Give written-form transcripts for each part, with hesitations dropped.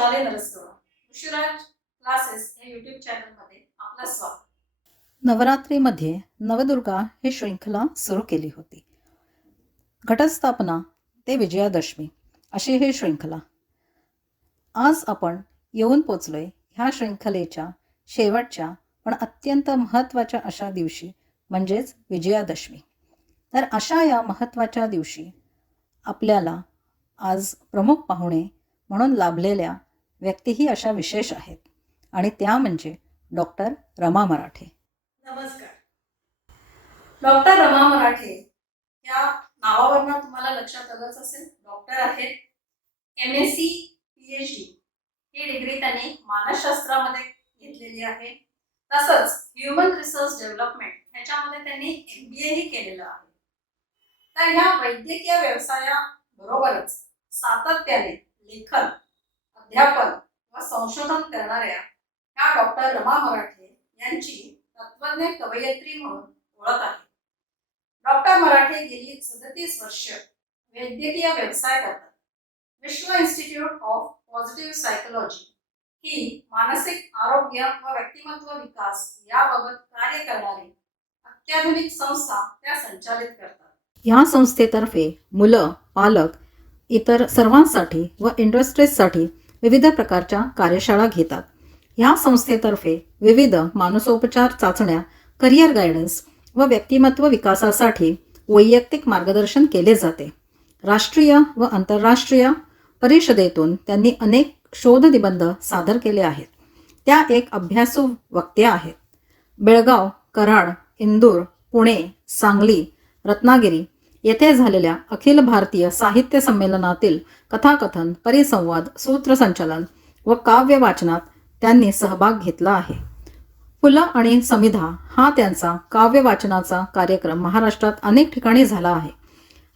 Vaishali नरसकर, Rishiraj classes या YouTube चॅनलमध्ये आपलं स्वागत. नवरात्रीमध्ये नवदुर्गा ही श्रृंखला सुरू केली होती. घटस्थापना ते विजयादशमी अशी ही श्रृंखला. आज आपण येऊन पोचलोय ह्या श्रृंखलेच्या शेवटच्या पण अत्यंत महत्त्वाच्या अशा दिवशी, म्हणजेच विजयादशमी. तर अशा या महत्त्वाच्या दिवशी आपल्याला आज प्रमुख पाहुणे म्हणून लाभलेल्या व्यक्तीही अशा विशेष आहेत, आणि त्या म्हणजे डॉक्टर रमा मराठे. नमस्कार. डॉक्टर रमा मराठे या नावावरून तुम्हाला लक्षात आलंच असेल, डॉक्टर आहेत. MSc PhD ही डिग्री त्यांनी मानसशास्त्रामध्ये घेतलेली आहे. तसंच ह्युमन रिसोर्स डेव्हलपमेंट ह्याच्यामध्ये त्यांनी MBA ही केलेलं आहे. तर ह्या वैद्यकीय व्यवसायाबरोबरच सातत्याने लेखन, अध्यापन व संशोधन करणाऱ्या ह्या डॉक्टर रमा मराठे यांची तत्वज्ञ कवयित्री म्हणून ओळख आहे. डॉक्टर मराठे गेली 37 वर्ष वैद्यकीय व्यवसाय करतात. विश्व इन्स्टिट्यूट ऑफ पॉझिटिव्ह सायकोलॉजी ही मानसिक आरोग्य व व्यक्तिमत्व विकास याबाबत कार्य करणारी अत्याधुनिक संस्था त्या संचालित करतात. या संस्थेतर्फे मुलं, पालक, इतर सर्वांसाठी व इंडस्ट्रीजसाठी विविध प्रकारच्या कार्यशाळा घेतात. या संस्थेतर्फे विविध मानसोपचार चाचण्या, करिअर गायडन्स व व्यक्तिमत्व विकासासाठी वैयक्तिक मार्गदर्शन केले जाते. राष्ट्रीय व आंतरराष्ट्रीय परिषदेतून त्यांनी अनेक शोधनिबंध सादर केले आहेत. त्या एक अभ्यासू वक्त्या आहेत. बेळगाव, कराड, इंदूर, पुणे, सांगली, रत्नागिरी येथे झालेल्या अखिल भारतीय साहित्य संमेलनातील कथाकथन, परिसंवाद, सूत्रसंचालन व काव्य वाचनात त्यांनी सहभाग घेतला आहे. फुलं आणि समिधा हा त्यांचा काव्य वाचनाचा कार्यक्रम महाराष्ट्रात अनेक ठिकाणी झाला आहे.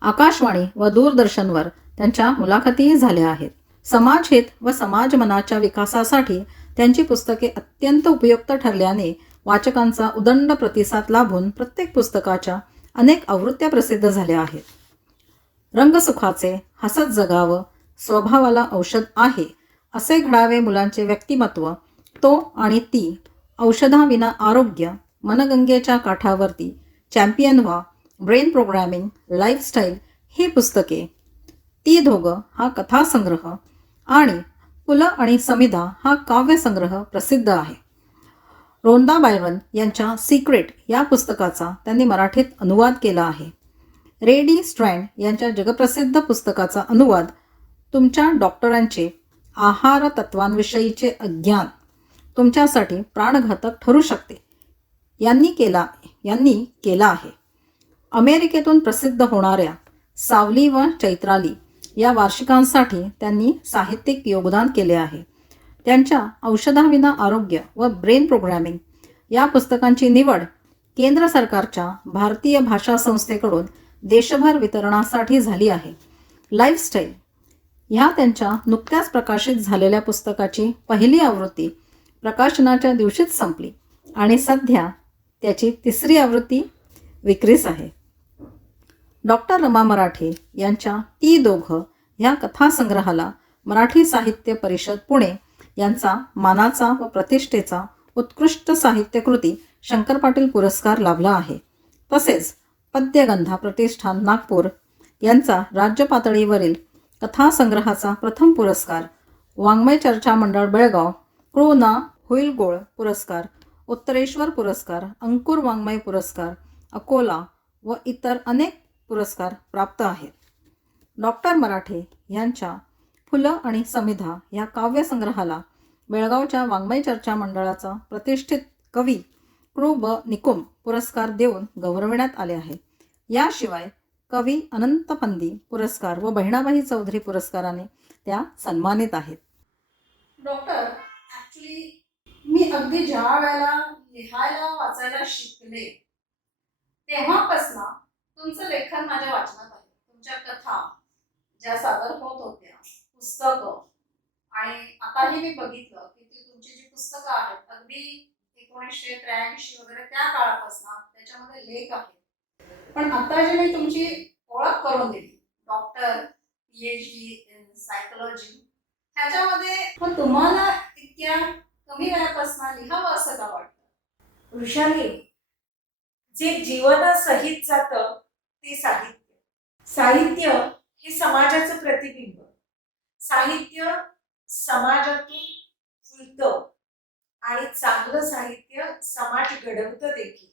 आकाशवाणी व दूरदर्शनवर त्यांच्या मुलाखतीही झाल्या आहेत. समाजहित व समाजमनाच्या विकासासाठी त्यांची पुस्तके अत्यंत उपयुक्त ठरल्याने वाचकांचा उदंड प्रतिसाद लाभून प्रत्येक पुस्तकाच्या अनेक आवृत्त्या प्रसिद्ध झाल्या आहेत. रंगसुखाचे हसत जगावं, स्वभावाला औषध आहे, असे घडावे मुलांचे व्यक्तिमत्व, तो आणि ती, औषधाविना आरोग्य, मनगंगेच्या काठावरती, चॅम्पियन व्हा, ब्रेन प्रोग्रॅमिंग, लाईफस्टाईल ही पुस्तके, ती दोघं हा कथासंग्रह आणि फुलं आणि समिधा हा काव्यसंग्रह प्रसिद्ध आहे. रोंडा बायरन यांच्या सिक्रेट या पुस्तकाचा त्यांनी मराठीत अनुवाद केला आहे. रे डी स्ट्रँड यांच्या जगप्रसिद्ध पुस्तकाचा अनुवाद तुमच्या डॉक्टरांचे आहार तत्वांविषयीचे अज्ञान तुमच्यासाठी प्राणघातक ठरू शकते यांनी केला आहे. अमेरिकेतून प्रसिद्ध होणाऱ्या सावली व चैत्राली या वार्षिकांसाठी त्यांनी साहित्यिक योगदान केले आहे. त्यांच्या औषधाविना आरोग्य व ब्रेन प्रोग्रॅमिंग या पुस्तकांची निवड केंद्र सरकारच्या भारतीय भाषा संस्थेकडून देशभर वितरणासाठी झाली आहे. लाईफस्टाईल ह्या त्यांच्या नुकत्याच प्रकाशित झालेल्या पुस्तकाची पहिली आवृत्ती प्रकाशनाच्या दिवशीच संपली आणि सध्या त्याची 3री आवृत्ती विक्रीस आहे. डॉक्टर रमा मराठे यांच्या ती दोघं ह्या कथासंग्रहाला मराठी साहित्य परिषद पुणे यांचा मानाचा व प्रतिष्ठेचा उत्कृष्ट साहित्यकृती शंकर पाटील पुरस्कार लाभला आहे. तसेच पद्यगंधा प्रतिष्ठान नागपूर यांचा राज्य पातळीवरील कथासंग्रहाचा प्रथम पुरस्कार, वाङ्मय चर्चा मंडळ बेळगाव कृ. ना. हुईलगोळ पुरस्कार, उत्तरेश्वर पुरस्कार, अंकुर वाङ्मय पुरस्कार अकोला व इतर अनेक पुरस्कार प्राप्त आहेत. डॉक्टर मराठे यांच्या फुलं आणि समिधा या काव्यसंग्रहाला बेळगावच्या वाङ्मय चर्चा मंडळाचा प्रतिष्ठित कवी कृ. ब. निकुम पुरस्कार देऊन गौरविण्यात आले आहे. याशिवाय कवी अनंत पंदी पुरस्कार व बहिणाबाई चौधरी पुरस्काराने त्या सन्मानित आहेत. डॉक्टर, ॲक्च्युली मी अगदी ज्या वेळेला लिहायला वाचायला शिकले तेव्हापासून तुमचं लेखन माझ्या वाचनात आहे. तुमच्या कथा ज्या सादर होत होत्या, पुस्तकं, आणि आताही मी बघितलं की ती तुमची जी पुस्तकं आहेत अगदी 1983 वगैरे त्या काळापासून त्याच्यामध्ये लेख आहेत. पण आता जे मी तुमची ओळख करून दिली, डॉक्टर PhD इन सायकोलॉजी, ह्याच्यामध्ये पण तुम्हाला इतक्या कमी वयापासून लिहावं असं का वाटतं? वृषाली, जे जीवनासहित जातं ते साहित्य. साहित्य हे समाजाचं प्रतिबिंब. साहित्य समाजातून फुलतं आणि चांगलं साहित्य समाज घडवतं देखील.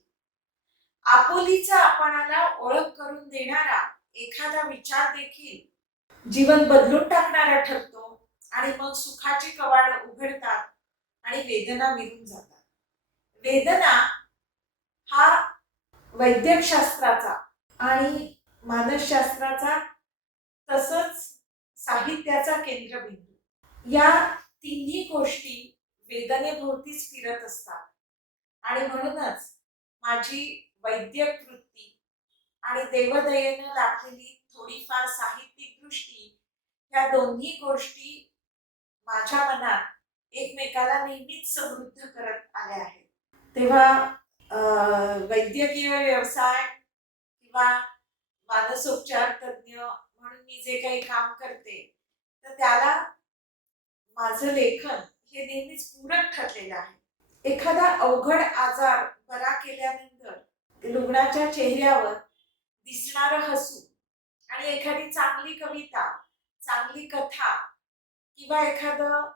आपोलीचा आपणाला ओळख करून देणारा एखादा विचार देखील जीवन बदलून टाकणारा ठरतो आणि मग सुखाची कवाड उघडतात आणि वेदना विरून जातात. वेदना हा वैद्यकशास्त्राचा आणि मानसशास्त्राचा तसंच साहित्याचा केंद्रबिंदू. या तिन्ही गोष्टी वेदनेभोवतीच फिरत असतात आणि म्हणूनच माझी वैद्यक वृत्ती आणि देवदयेनं लाभलेली थोडीफार साहित्यिक दृष्टी या दोन्ही गोष्टी माझ्या मनात एकमेकाला नेहमीच समृद्ध करत आल्या आहेत. तेव्हा वैद्यकीय व्यवसाय किंवा मानसोपचार तज्ञ म्हणून मी जे काही काम करते तर त्याला माझं लेखन हे नेहमीच पूरक ठरलेलं आहे. एखादा अवघड आजार बरा केल्यानंतर रुग्णाच्या चेहऱ्यावर दिसणारं हसू आणि एखादी चांगली कविता, चांगली कथा किंवा एखादं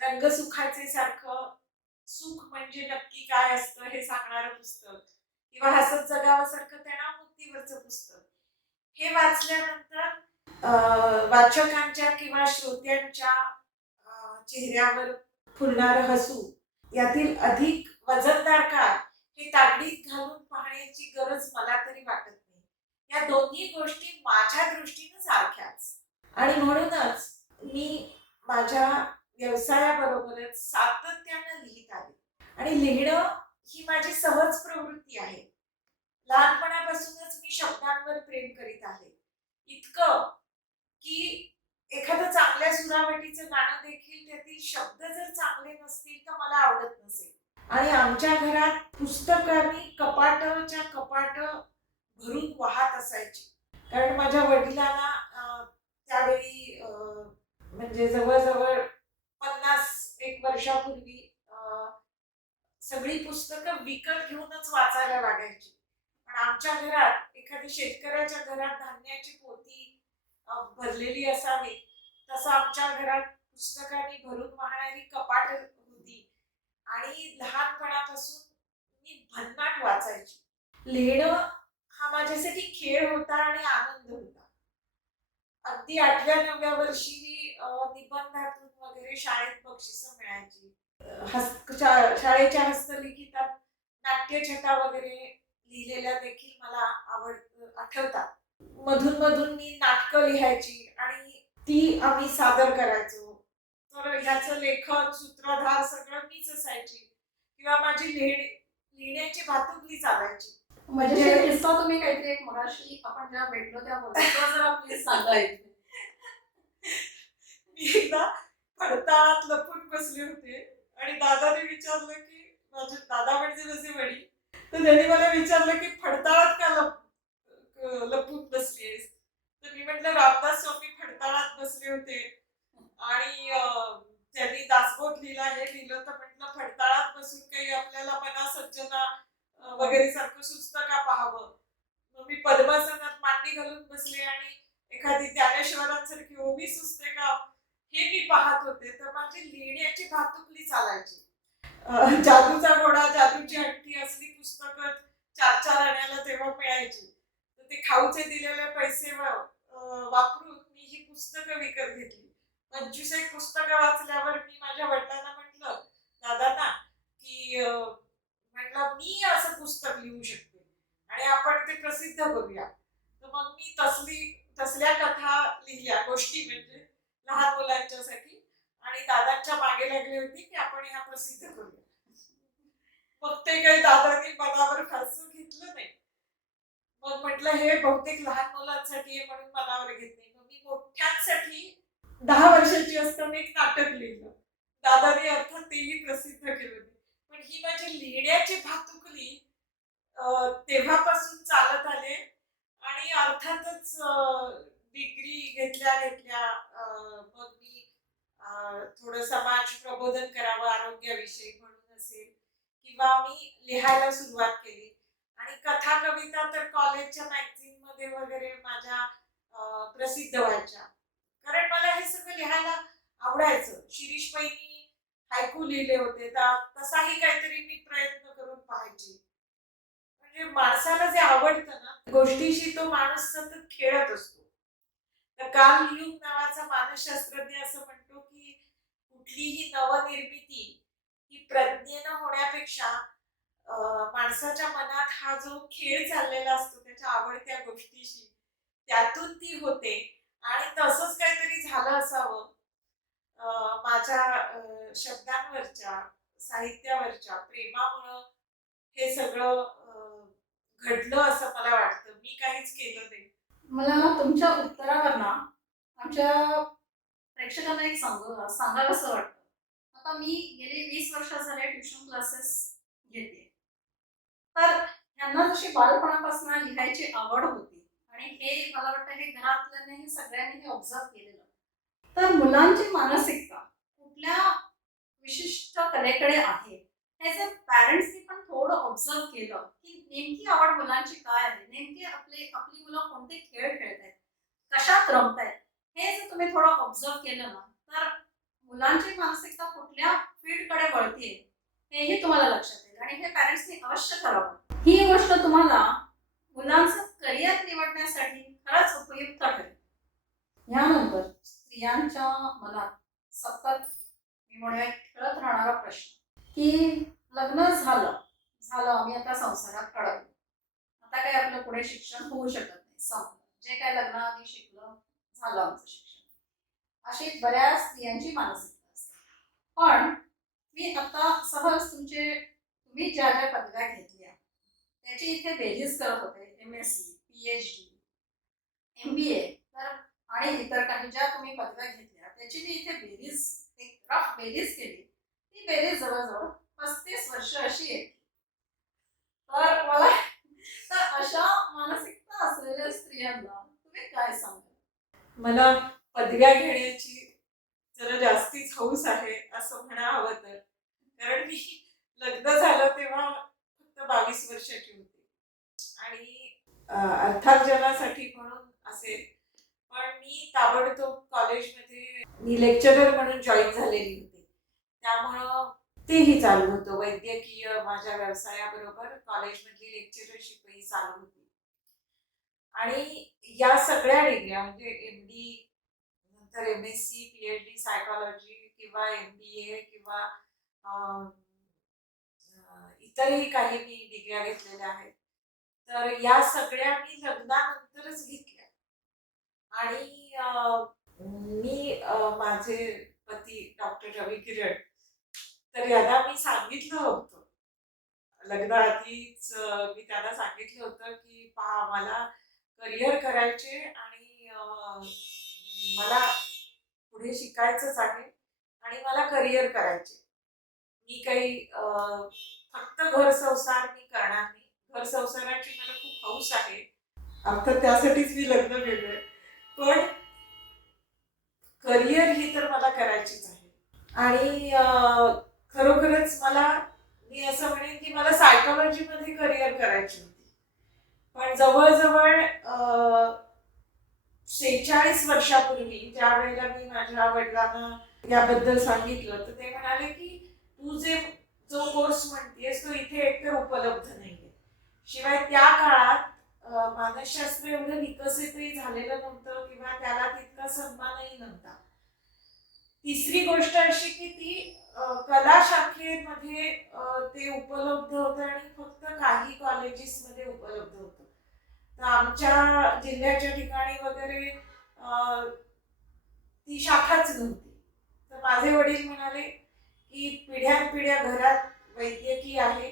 रंगसुखाचे सारखं सुख म्हणजे नक्की काय असतं हे सांगणारं पुस्तक किंवा हसत जगावं सारखं तणावमुक्तीवरचं पुस्तक हे वाचल्यानंतर वाचकांच्या किंवा श्रोत्यांच्या चेहऱ्यावर फुलणारं हसू यातील अधिक वजनदार काय हे तागडीत घालून पाहण्याची गरज मला तरी वाटत नाही. या दोन्ही गोष्टी माझ्या दृष्टीनं सारख्याच आणि म्हणूनच मी माझ्या व्यवसायाबरोबरच सातत्यानं लिहित आले आणि लिहिणं ही माझी सहज प्रवृत्ती आहे. लहानपणापासूनच मी शब्दांवर प्रेम करीत आहे. इतकं की एखादं चांगल्या सुरावटीचं गाणं देखील त्यातील शब्द जर चांगले नसतील तर मला आवडत नसेल. आणि आमच्या घरात पुस्तकांनी कपाटाच्या कपाट भरून वाहत असायची. कारण माझ्या वडिलांना त्यावेळी म्हणजे जवळजवळ 50-1 वर्षापूर्वी सगळी पुस्तकं विकत घेऊनच वाचायला लागायची. पण आमच्या घरात एखादी शेतकऱ्याच्या घरात धान्याची पोती भरलेली असावी तसं आमच्या घरात पुस्तकांनी भरून वाहणारी कपाट होती आणि लहानपणापासून मी भन्नाट वाचायची. लिहिणं हा माझ्यासाठी खेळ होता आणि आनंद होता. अगदी 8व्या-9व्या वर्षी निबंधातून वगैरे शाळेत बक्षिसं मिळायची. शाळेच्या हस्तलिखितात नाट्यछटा वगैरे लिहिलेल्या देखील मला आठवतात. मधून मधून मी नाटकं लिहायची आणि ती आम्ही सादर करायचो. तर ह्याचं लेखन सूत्रधार सगळं मीच असायची किंवा माझी लिहिण्याची भातुकली चालायची. म्हणजे किस्सा तुम्ही काहीतरी एक मगाशी आपण जेव्हा भेटलो तेव्हा बोलतो जरा प्लीज सांगा. मी एकदा पडताळात लपून बसले होते आणि दादाने विचारलं की माझे दादा म्हणजे माझे वडील तर त्यांनी मला विचारलं की फडताळात का लपून बसलीयस. तर मी म्हटलं रामदास स्वामी फडताळात बसले होते आणि त्यांनी दासबोध लिहिला हे लिहिलं तर म्हटलं फडताळात बसून काही आपल्याला मना सज्जना वगैरे सारखं सुचतं का पाहावं. मग मी पद्मासनात मांडी घालून बसले आणि एखादी ज्ञानेश्वरांसारखी उभी सुचते का हे मी पाहत होते. तर माझी लिहिण्याची भातुकली चालायची. जादूचा घोडा, जादूची हत्ती असली पुस्तकं 4-4 आण्याला तेव्हा मिळायची. तर ते खाऊचे दिलेले पैसे वापरून मी ही पुस्तकं विकत घेतली. 25 पुस्तकं वाचल्यावर मी माझ्या वडिलांना म्हटलं दादांना की म्हटलं मी असं पुस्तक लिहू शकते आणि आपण ते प्रसिद्ध करूया. तर मग मी तसल्या कथा लिहिल्या, गोष्टी म्हणजे लहान मुलांच्यासाठी आणि दादांच्या मागे लागली होती की आपण ह्या प्रसिद्ध करूया. मग ते काही दादांनी मनावर फारसं घेतलं नाही. मग म्हटलं हे बहुतेक लहान मुलांसाठी आहे म्हणून मनावर घेत नाही. मग मी मोठ्यांसाठी 10 वर्षाची असताना एक नाटक लिहिलं. दादांनी अर्थात तेही प्रसिद्ध केलं. पण ही माझी लिहिण्याची भातुकली तेव्हापासून चालत आले आणि अर्थातच डिग्री घेतल्या मग मी समाज प्रबोधन करावं आरोग्याविषयी म्हणून असेल, किंवा मी लिहायला सुरुवात केली आणि कथा कविता तर कॉलेजच्या मॅगझिन मध्ये वगैरे माझ्या प्रसिद्ध व्हायच्या. कारण मला हे सगळं लिहायला आवडायचं. शिरीष पैनी हायकू लिहिले होते, तसाही काहीतरी मी प्रयत्न करून पाहायचे. म्हणजे माणसाला जे आवडतं ना गोष्टीशी तो माणूस सतत खेळत असतो. तर कार्ल युंग नावाचा मानसशास्त्रज्ञ असं म्हणतो की कुठलीही नवनिर्मिती ही प्रज्ञेनं होण्यापेक्षा माणसाच्या मनात हा जो खेळ चाललेला असतो त्याच्या आवडत्या गोष्टीशी, त्यातून ती होते. आणि तसंच काहीतरी झालं असावं. माझ्या शब्दांवरच्या, साहित्यावरच्या प्रेमामुळं हे सगळं घडलं असं मला वाटतं. मी काहीच केलं नाही. मला तुमच्या उत्तरावर ना आमच्या प्रेक्षकांना एक सांगावंसं वाटतं. आता मी गेली 20 वर्ष झाले ट्युशन क्लासेस घेते. तर ह्यांना जशी बालपणापासून लिहायची आवड होती आणि हे मला वाटतं हे घरातल्याने सगळ्यांनी हे ऑब्झर्व केलेलं. तर मुलांची मानसिकता कुठल्या विशिष्ट कलेकडे आहे हे जर पॅरेंट्सनी पण थोडं ऑब्झर्व केलं की नेमकी आवड मुलांची काय आहे, नेमकी आपली मुलं कोणते खेळ खेळत आहेत, कशात रमत आहेत, हे जर तुम्ही थोडं ऑब्झर्व केलं ना तर मुलांची मानसिकता कुठल्या फील्डकडे वळतीये हेही तुम्हाला लक्षात येईल आणि हे पॅरेंट्सनी अवश्य करावं. ही गोष्ट तुम्हाला मुलांचं करिअर निवडण्यासाठी खरंच उपयुक्त ठरेल. यानंतर स्त्रियांच्या मनात सतत मी म्हणूया खेळत राहणारा प्रश्न की लग्न झालं आम्ही आता संसारात अडकलो, आता काय आपलं पुढे शिक्षण होऊ शकत नाही, संपलं, जे काय लग्नाआधी शिकलं झालं आमचं शिक्षण, अशी बऱ्याच स्त्रियांची मानसिकता असते. पण मी आता सहज तुम्ही ज्या ज्या पदव्या घेतल्या त्याची इथे बेरीज करत होते. MSc, PhD, MBA तर आणि इतर काही ज्या तुम्ही पदव्या घेतल्या त्याची मी इथे एक रफ बेरीज केली. ती बेरीज जवळजवळ 35 वर्ष अशी आहे. तर मला तर अशा मानसिकता असलेल्या स्त्रियांना तुम्ही काय सांगाल? मला पदव्या घेण्याची जरा जास्तीच हौस आहे असं म्हणा हवं तर. कारण मी लग्न झालं तेव्हा फक्त 22 वर्षाची होती आणि अर्थार्जनासाठी म्हणून असेल, पण मी ताबडतोब कॉलेजमध्ये मी लेक्चरर म्हणून जॉईन झालेली होती. त्यामुळं तेही चालू होतं. वैद्यकीय माझ्या व्यवसायाबरोबर कॉलेजमधली लेक्चररशिपही चालू होती. आणि या सगळ्या डिग्र्या म्हणजे MD, नंतर MSc, PhD, सायकॉलॉजी किंवा MBA किंवा इतरही काही मी डिग्र्या घेतलेल्या आहेत. तर या सगळ्या मी लग्नानंतरच घेतल्या. आणि मी माझे पती डॉक्टर रवी किरण तर यांना मी सांगितलं होतं लग्नाआधीच. मी त्यांना सांगितलं होतं की पहा मला करिअर करायचे आणि मला पुढे शिकायचंच आहे आणि मला करिअर करायचे. मी काही फक्त घर संसार मी करणार नाही. घर संसाराची मला खूप हौस आहे. अर्थात त्यासाठीच मी लग्न केलंय. पण करिअर ही तर मला करायचीच आहे. आणि खरोखरच मी असं म्हणेन की मला सायकॉलॉजीमध्ये करिअर करायची होती. पण जवळजवळ 46 वर्षापूर्वी ज्या वेळेला मी माझ्या वडिलांना याबद्दल सांगितलं तर ते म्हणाले की तू जो कोर्स म्हणतेस तो इथे एकतर उपलब्ध नाहीये. शिवाय त्या काळात मानसशास्त्र एवढं विकसितही झालेलं नव्हतं किंवा त्याला तितका सन्मानही नव्हता. तिसरी गोष्ट अशी की ती कला शाखेमध्ये ते उपलब्ध होतं आणि फक्त काही कॉलेजेसमध्ये उपलब्ध होतं. तर आमच्या जिल्ह्याच्या ठिकाणी वगैरे ती शाखाच नव्हती. तर माझे वडील म्हणाले की पिढ्यानपिढ्या घरात वैद्यकीय आहे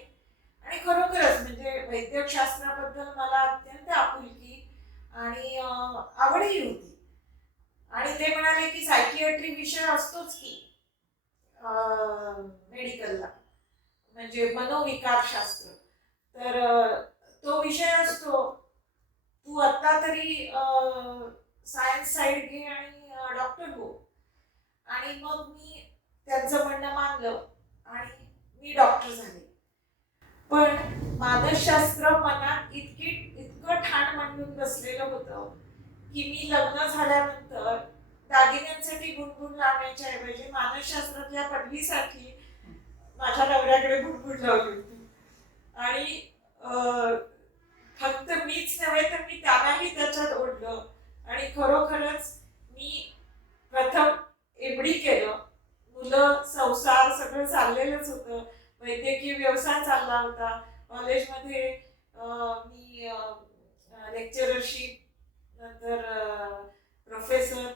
आणि खरोखरच म्हणजे वैद्यकशास्त्राबद्दल मला अत्यंत आपुलकी आणि आवडही होती. आणि ते म्हणाले की सायकियाट्री विषय असतोच की मेडिकलला, म्हणजे मनोविकारशास्त्र, तर तो विषय असतो. तू आता तरी सायन्स साईड घे आणि डॉक्टर हो. आणि मग मी त्यांचं म्हणणं मानलं आणि मी डॉक्टर झाले. पण मानसशास्त्र मनात इतकं ठाण मांडून बसलेलं होतं की मी लग्न झाल्यानंतर दागिन्यांसाठी गुणगुण लावण्याच्या ऐवजी मानसशास्त्रातल्या पदवीसाठी माझ्या नवऱ्याकडे गुणगुण लावली होती. आणि फक्त मीच नव्हे तर मी त्यालाही त्याच्यात ओढलं आणि खरोखरच मी प्रथम एमडी केलं. मुलं, संसार सगळं चाललेलंच होतं. वैद्यकीय व्यवसाय चालला होता. कॉलेजमध्ये मी लेक्चररशिप, नंतर प्रोफेसर,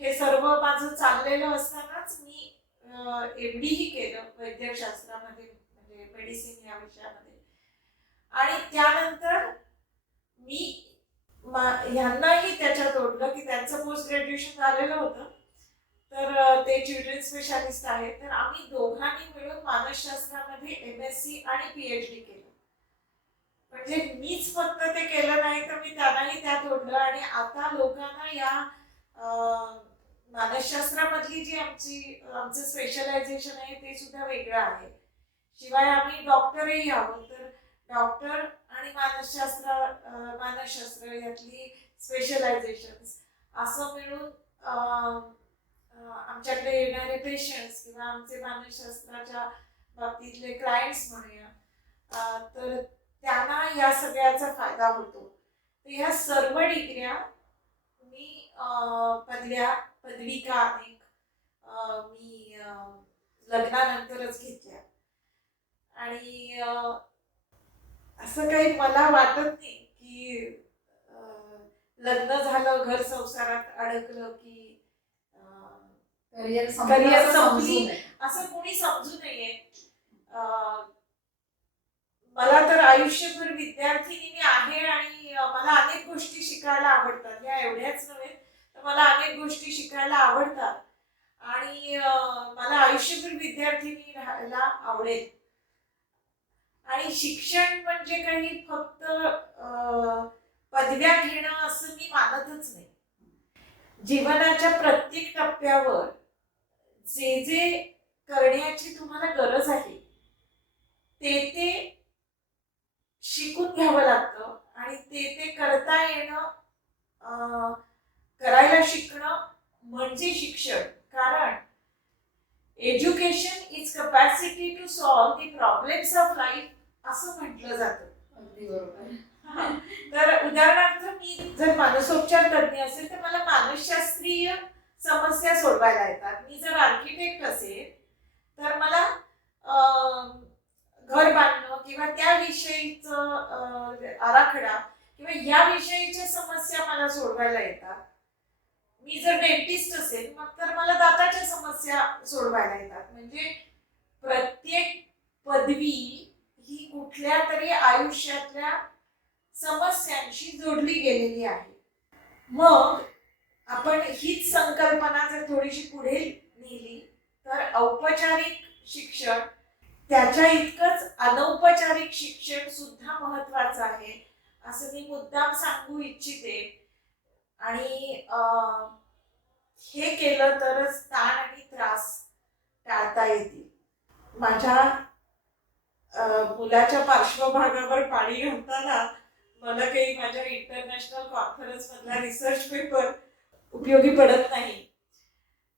हे सर्व माझं चाललेलं असतानाच मी एमडीही केलं वैद्यकशास्त्रामध्ये, म्हणजे मेडिसिन या विषयामध्ये. आणि त्यानंतर मी ह्यांनाही त्याच्यात ओढलं की त्यांचं पोस्ट ग्रॅज्युएशन झालेलं होतं, तर ते चिल्ड्रन स्पेशालिस्ट आहेत. तर आम्ही दोघांनी मिळून मानसशास्त्रामध्ये MSc आणि PhD केलं. म्हणजे मीच फक्त ते केलं नाही तर मी त्यांनाही त्यात ओढलं. आणि आता लोकांना या मानसशास्त्रामधली जी आमचं स्पेशलायझेशन आहे ते सुद्धा वेगळं आहे. शिवाय आम्ही डॉक्टरही आहोत, तर डॉक्टर आणि मानसशास्त्र यातली स्पेशलायझेशन असं मिळून आमच्याकडे येणारे पेशंट्स किंवा आमचे मानसशास्त्राच्या बाबतीतले क्लायंट्स म्हणूया, तर त्यांना या सगळ्याचा फायदा होतो. तर ह्या सर्व डिग्र्या मी पदविका अनेक मी लग्नानंतरच घेतल्या. आणि असं काही मला वाटत नाही की लग्न झालं, घर संसारात अडकलं की करिअर संपली असं कोणी समजू नये. मला तर आयुष्यभर विद्यार्थिनी मी आहे आणि मला अनेक गोष्टी शिकायला आवडतात. या एवढ्याच नव्हे तर मला अनेक गोष्टी शिकायला आवडतात आणि मला आयुष्यभर विद्यार्थिनी राहायला आवडेल. आणि शिक्षण म्हणजे काही फक्त पदव्या घेणं असं मी मानतच नाही. जीवनाच्या प्रत्येक टप्प्यावर जे जे करण्याची तुम्हाला गरज आहे ते शिकून घ्यावं लागतं आणि ते करता येणं, करायला शिकणं म्हणजे शिक्षण. कारण education is capacity to solve the problems of life असं म्हटलं जातं. अगदी बरोबर. तर उदाहरणार्थ मी जर मानसोपचार तज्ञ असेल तर मला मानसशास्त्रीय समस्या सोडवायला येतात. मी जर आर्किटेक्ट असेल तर मला घर बांधणं किंवा त्याविषयीचं आराखडा किंवा या विषयीच्या समस्या मला सोडवायला येतात. मी जर डेंटिस्ट असेल मग तर मला दाताच्या समस्या सोडवायला येतात. म्हणजे प्रत्येक पदवी ही कुठल्या तरी आयुष्यातल्या समस्यांशी जोडली गेलेली आहे. मग आपण हीच संकल्पना जर थोडीशी पुढे नेली तर औपचारिक शिक्षण त्याच्या इतकंच अनौपचारिक शिक्षण सुद्धा महत्वाचं आहे असं मी मुद्दाम सांगू इच्छिते. आणि हे केलं तरच ताण आणि त्रास टाळता येतील. माझ्या मुलाच्या पार्श्वभागावर पाणी घालताना मला काही माझ्या इंटरनॅशनल कॉन्फरन्स मधला रिसर्च पेपर उपयोगी पडत नाही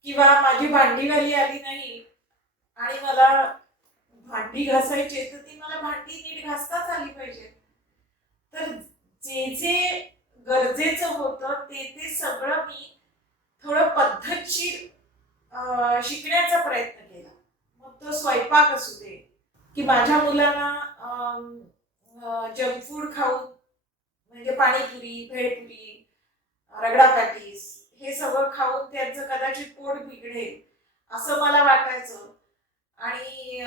किंवा माझी भांडीवाली आली नाही आणि मला भांडी घासायची तर ती मला भांडी नीट घासताच आली पाहिजे. तर जे जे गरजेचं होतं ते सगळं मी थोडं पद्धतशीर शिकण्याचा प्रयत्न केला. मग तो स्वयंपाक असू दे की माझ्या मुलांना जंक फूड खाऊन म्हणजे पाणीपुरी, भेळपुरी, रगडा पॅटीस हे सगळं खाऊन त्यांचं कदाचित पोट बिघडेल असं मला वाटायचं आणि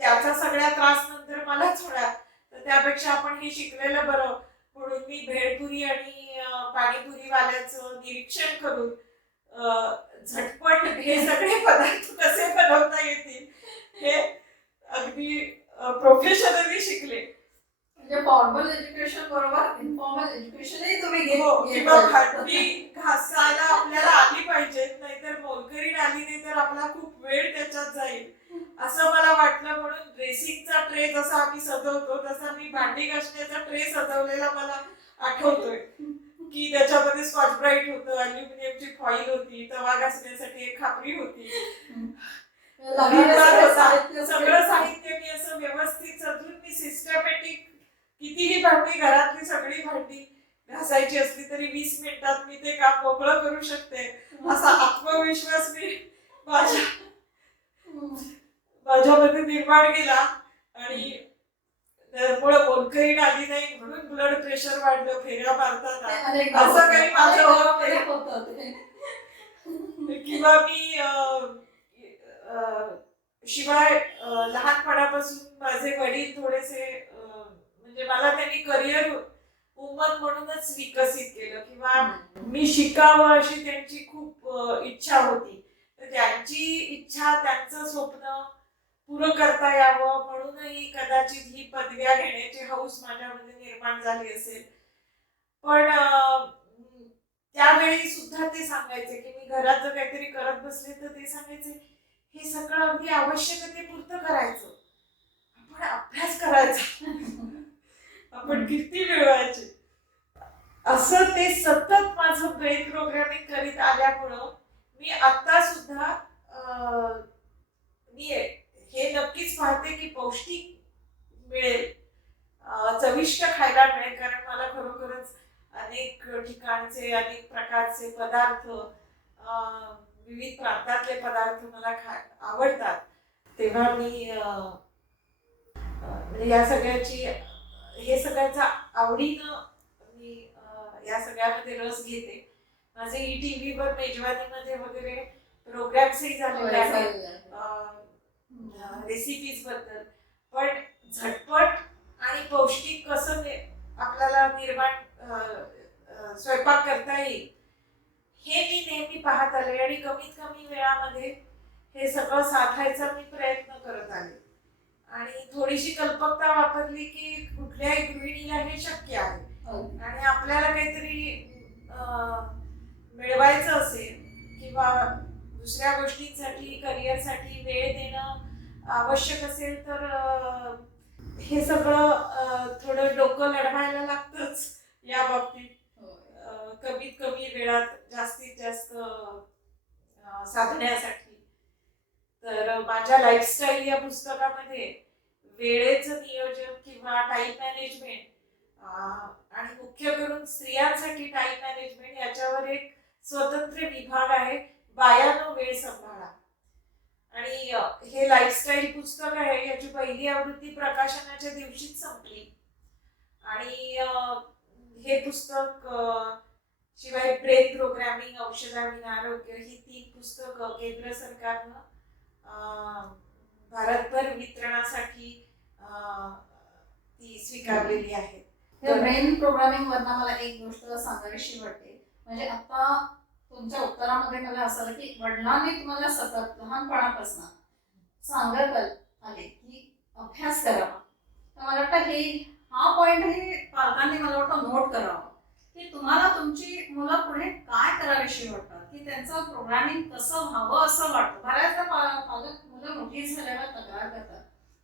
त्याचा सगळ्या त्रास नंतर मलाच होणार. तर त्यापेक्षा आपण हे शिकलेलं बरं म्हणून मी भेळपुरी आणि पाणीपुरी वाल्याचं निरीक्षण करून झटपट हे सगळे पदार्थ कसे बनवता येतील हे अगदी प्रोफेशनली शिकले. म्हणजे फॉर्मल एज्युकेशन बरोबर इन्फॉर्मल एज्युकेशनही तुम्ही किंवा भांडी घासायला आपल्याला आली पाहिजेत, नाहीतर मोलकरीण आली नाही तर आपला खूप वेळ त्याच्यात जाईल असं मला वाटलं. म्हणून ड्रेसिंगचा ट्रे जसा आम्ही सजवतो तसा मी भांडी घासण्याचा ट्रे सजवलेला मला आठवतोय की त्याच्यामध्ये स्कॉच ब्राईट होतं, अल्युमिनियमची फॉईल होती, तवा घासण्यासाठी एक खापरी होती, सगळं साहित्य मी असं व्यवस्थित सजवून मी सिस्टमॅटिक कितीही भांडी घरातली सगळी भांडी घासायची असली तरी 20 मिनिटात मी ते काम मोकळं करू शकते असा आत्मविश्वास मी माझ्यामध्ये निर्माण केला. आणि त्यामुळे मोलकरीण आली नाही म्हणून ब्लड प्रेशर वाढलं फेऱ्या मारताना असं काही माझं होत नाही. किंवा मी शिवाय लहानपणापासून माझे वडील थोडेसे म्हणजे मला त्यांनी करिअर वुमन म्हणूनच विकसित केलं किंवा मी शिकावं अशी त्यांची खूप इच्छा होती. तर त्यांची इच्छा, त्यांचं स्वप्न पुरं करता यावं म्हणूनही कदाचित ही पदव्या घेण्याची हौस माझ्यामध्ये निर्माण झाली असेल. पण त्यावेळी सुद्धा ते सांगायचे की मी घरात जर काहीतरी करत बसले तर ते सांगायचे हे सगळं अगदी आवश्यकतेपुरतं करायचं, आपण अभ्यास करायचा, आपण कीर्ती मिळवायची. असं ते सतत माझं ब्रेन प्रोग्रामिंग करीत आल्यामुळं मी आता सुद्धा मी हे नक्कीच पाहते की पौष्टिक मिळेल, चविष्ट खायला मिळेल. कारण मला खरोखरच अनेक ठिकाणचे अनेक प्रकारचे पदार्थ, विविध प्रांतातले पदार्थ मला आवडतात. तेव्हा मी या सगळ्याची हे सगळ्याचा आवडीनं मी या सगळ्यामध्ये रस घेते. माझे ETV वर मेजवानीमध्ये वगैरे प्रोग्राम्सही झालेले आहेत रेसिपीज बद्दल. पण झटपट आणि पौष्टिक कसं आपल्याला स्वयंपाक करता येईल हे मी नेहमी पाहत आले आणि कमीत कमी वेळामध्ये हे सगळं साधायचा मी प्रयत्न करत आले. आणि थोडीशी कल्पकता वापरली की कुठल्याही गृहिणीला हे शक्य आहे. आणि आपल्याला काहीतरी मिळवायचं असेल किंवा दुसऱ्या गोष्टींसाठी करिअरसाठी वेळ देणं आवश्यक असेल तर हे सगळं थोडं डोकं लढवायला लागतंच या बाबतीत. कमीत कमी वेळात जास्तीत जास्त साधण्यासाठी. तर माझ्या लाईफस्टाईल या पुस्तकामध्ये वेळेचं नियोजन किंवा टाइम मॅनेजमेंट आणि मुख्य करून स्त्रियांसाठी टाइम मॅनेजमेंट याच्यावर एक स्वतंत्र विभाग आहे, बायानो वेळ सांभाळा. आणि हे लाईफस्टाईल पुस्तक आहे. याची पहिली आवृत्ती प्रकाशनाच्या दिवशीच संपली. आणि हे पुस्तक शिवाय ब्रेन प्रोग्रामिंग, औषधाविना आरोग्य ही 3 पुस्तकं केंद्र सरकारनं भारतभर वितरणासाठी ती स्वीकारलेली आहेत. ब्रेन प्रोग्रामिंग वरनं मला एक गोष्ट सांगावीशी वाटते. म्हणजे आता तुमच्या उत्तरामध्ये मला असं आलं की वडिलांनी तुम्हाला सतत लहानपणापासून सांगत आले की अभ्यास करावा. तर मला वाटतं हा पॉइंट हे पालकांनी मला वाटतं नोट करावा की तुम्हाला तुमची मुलं पुढे काय करावीशी वाटतात, की त्यांचं प्रोग्रामिंग कसं व्हावं असं वाटतं. बऱ्याचदा पालक मुलं मोठी झाल्यावर तक्रार करतात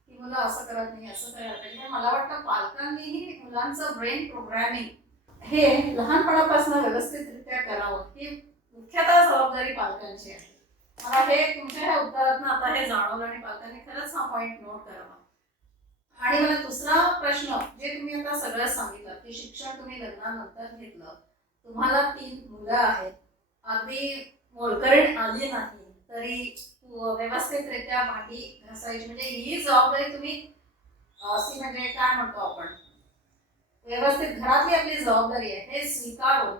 की मुलं असं करत नाही, असं करत नाही. मला वाटतं पालकांनीही मुलांचं ब्रेन प्रोग्रामिंग हे लहानपणापासून व्यवस्थितरित्या करावं ही मुख्यतः जबाबदारी पालकांची आहे. मला हे तुमच्या ह्या उत्तरातनं आता हे जाणवलं आणि पालकांनी खरंच हा पॉइंट नोट करावा. आणि मला दुसरा प्रश्न, जे तुम्ही आता सगळं सांगितलं की शिक्षण तुम्ही लग्नानंतर घेतलं, तुम्हाला 3 मुलं आहेत, अगदी मोलकरीण आली नाही तरी व्यवस्थितरित्या भांडी घासायची, म्हणजे ही जबाबदारी तुम्ही अशी म्हणजे काय म्हणतो आपण व्यवस्थित घरातली आपली जबाबदारी आहे हे स्वीकारून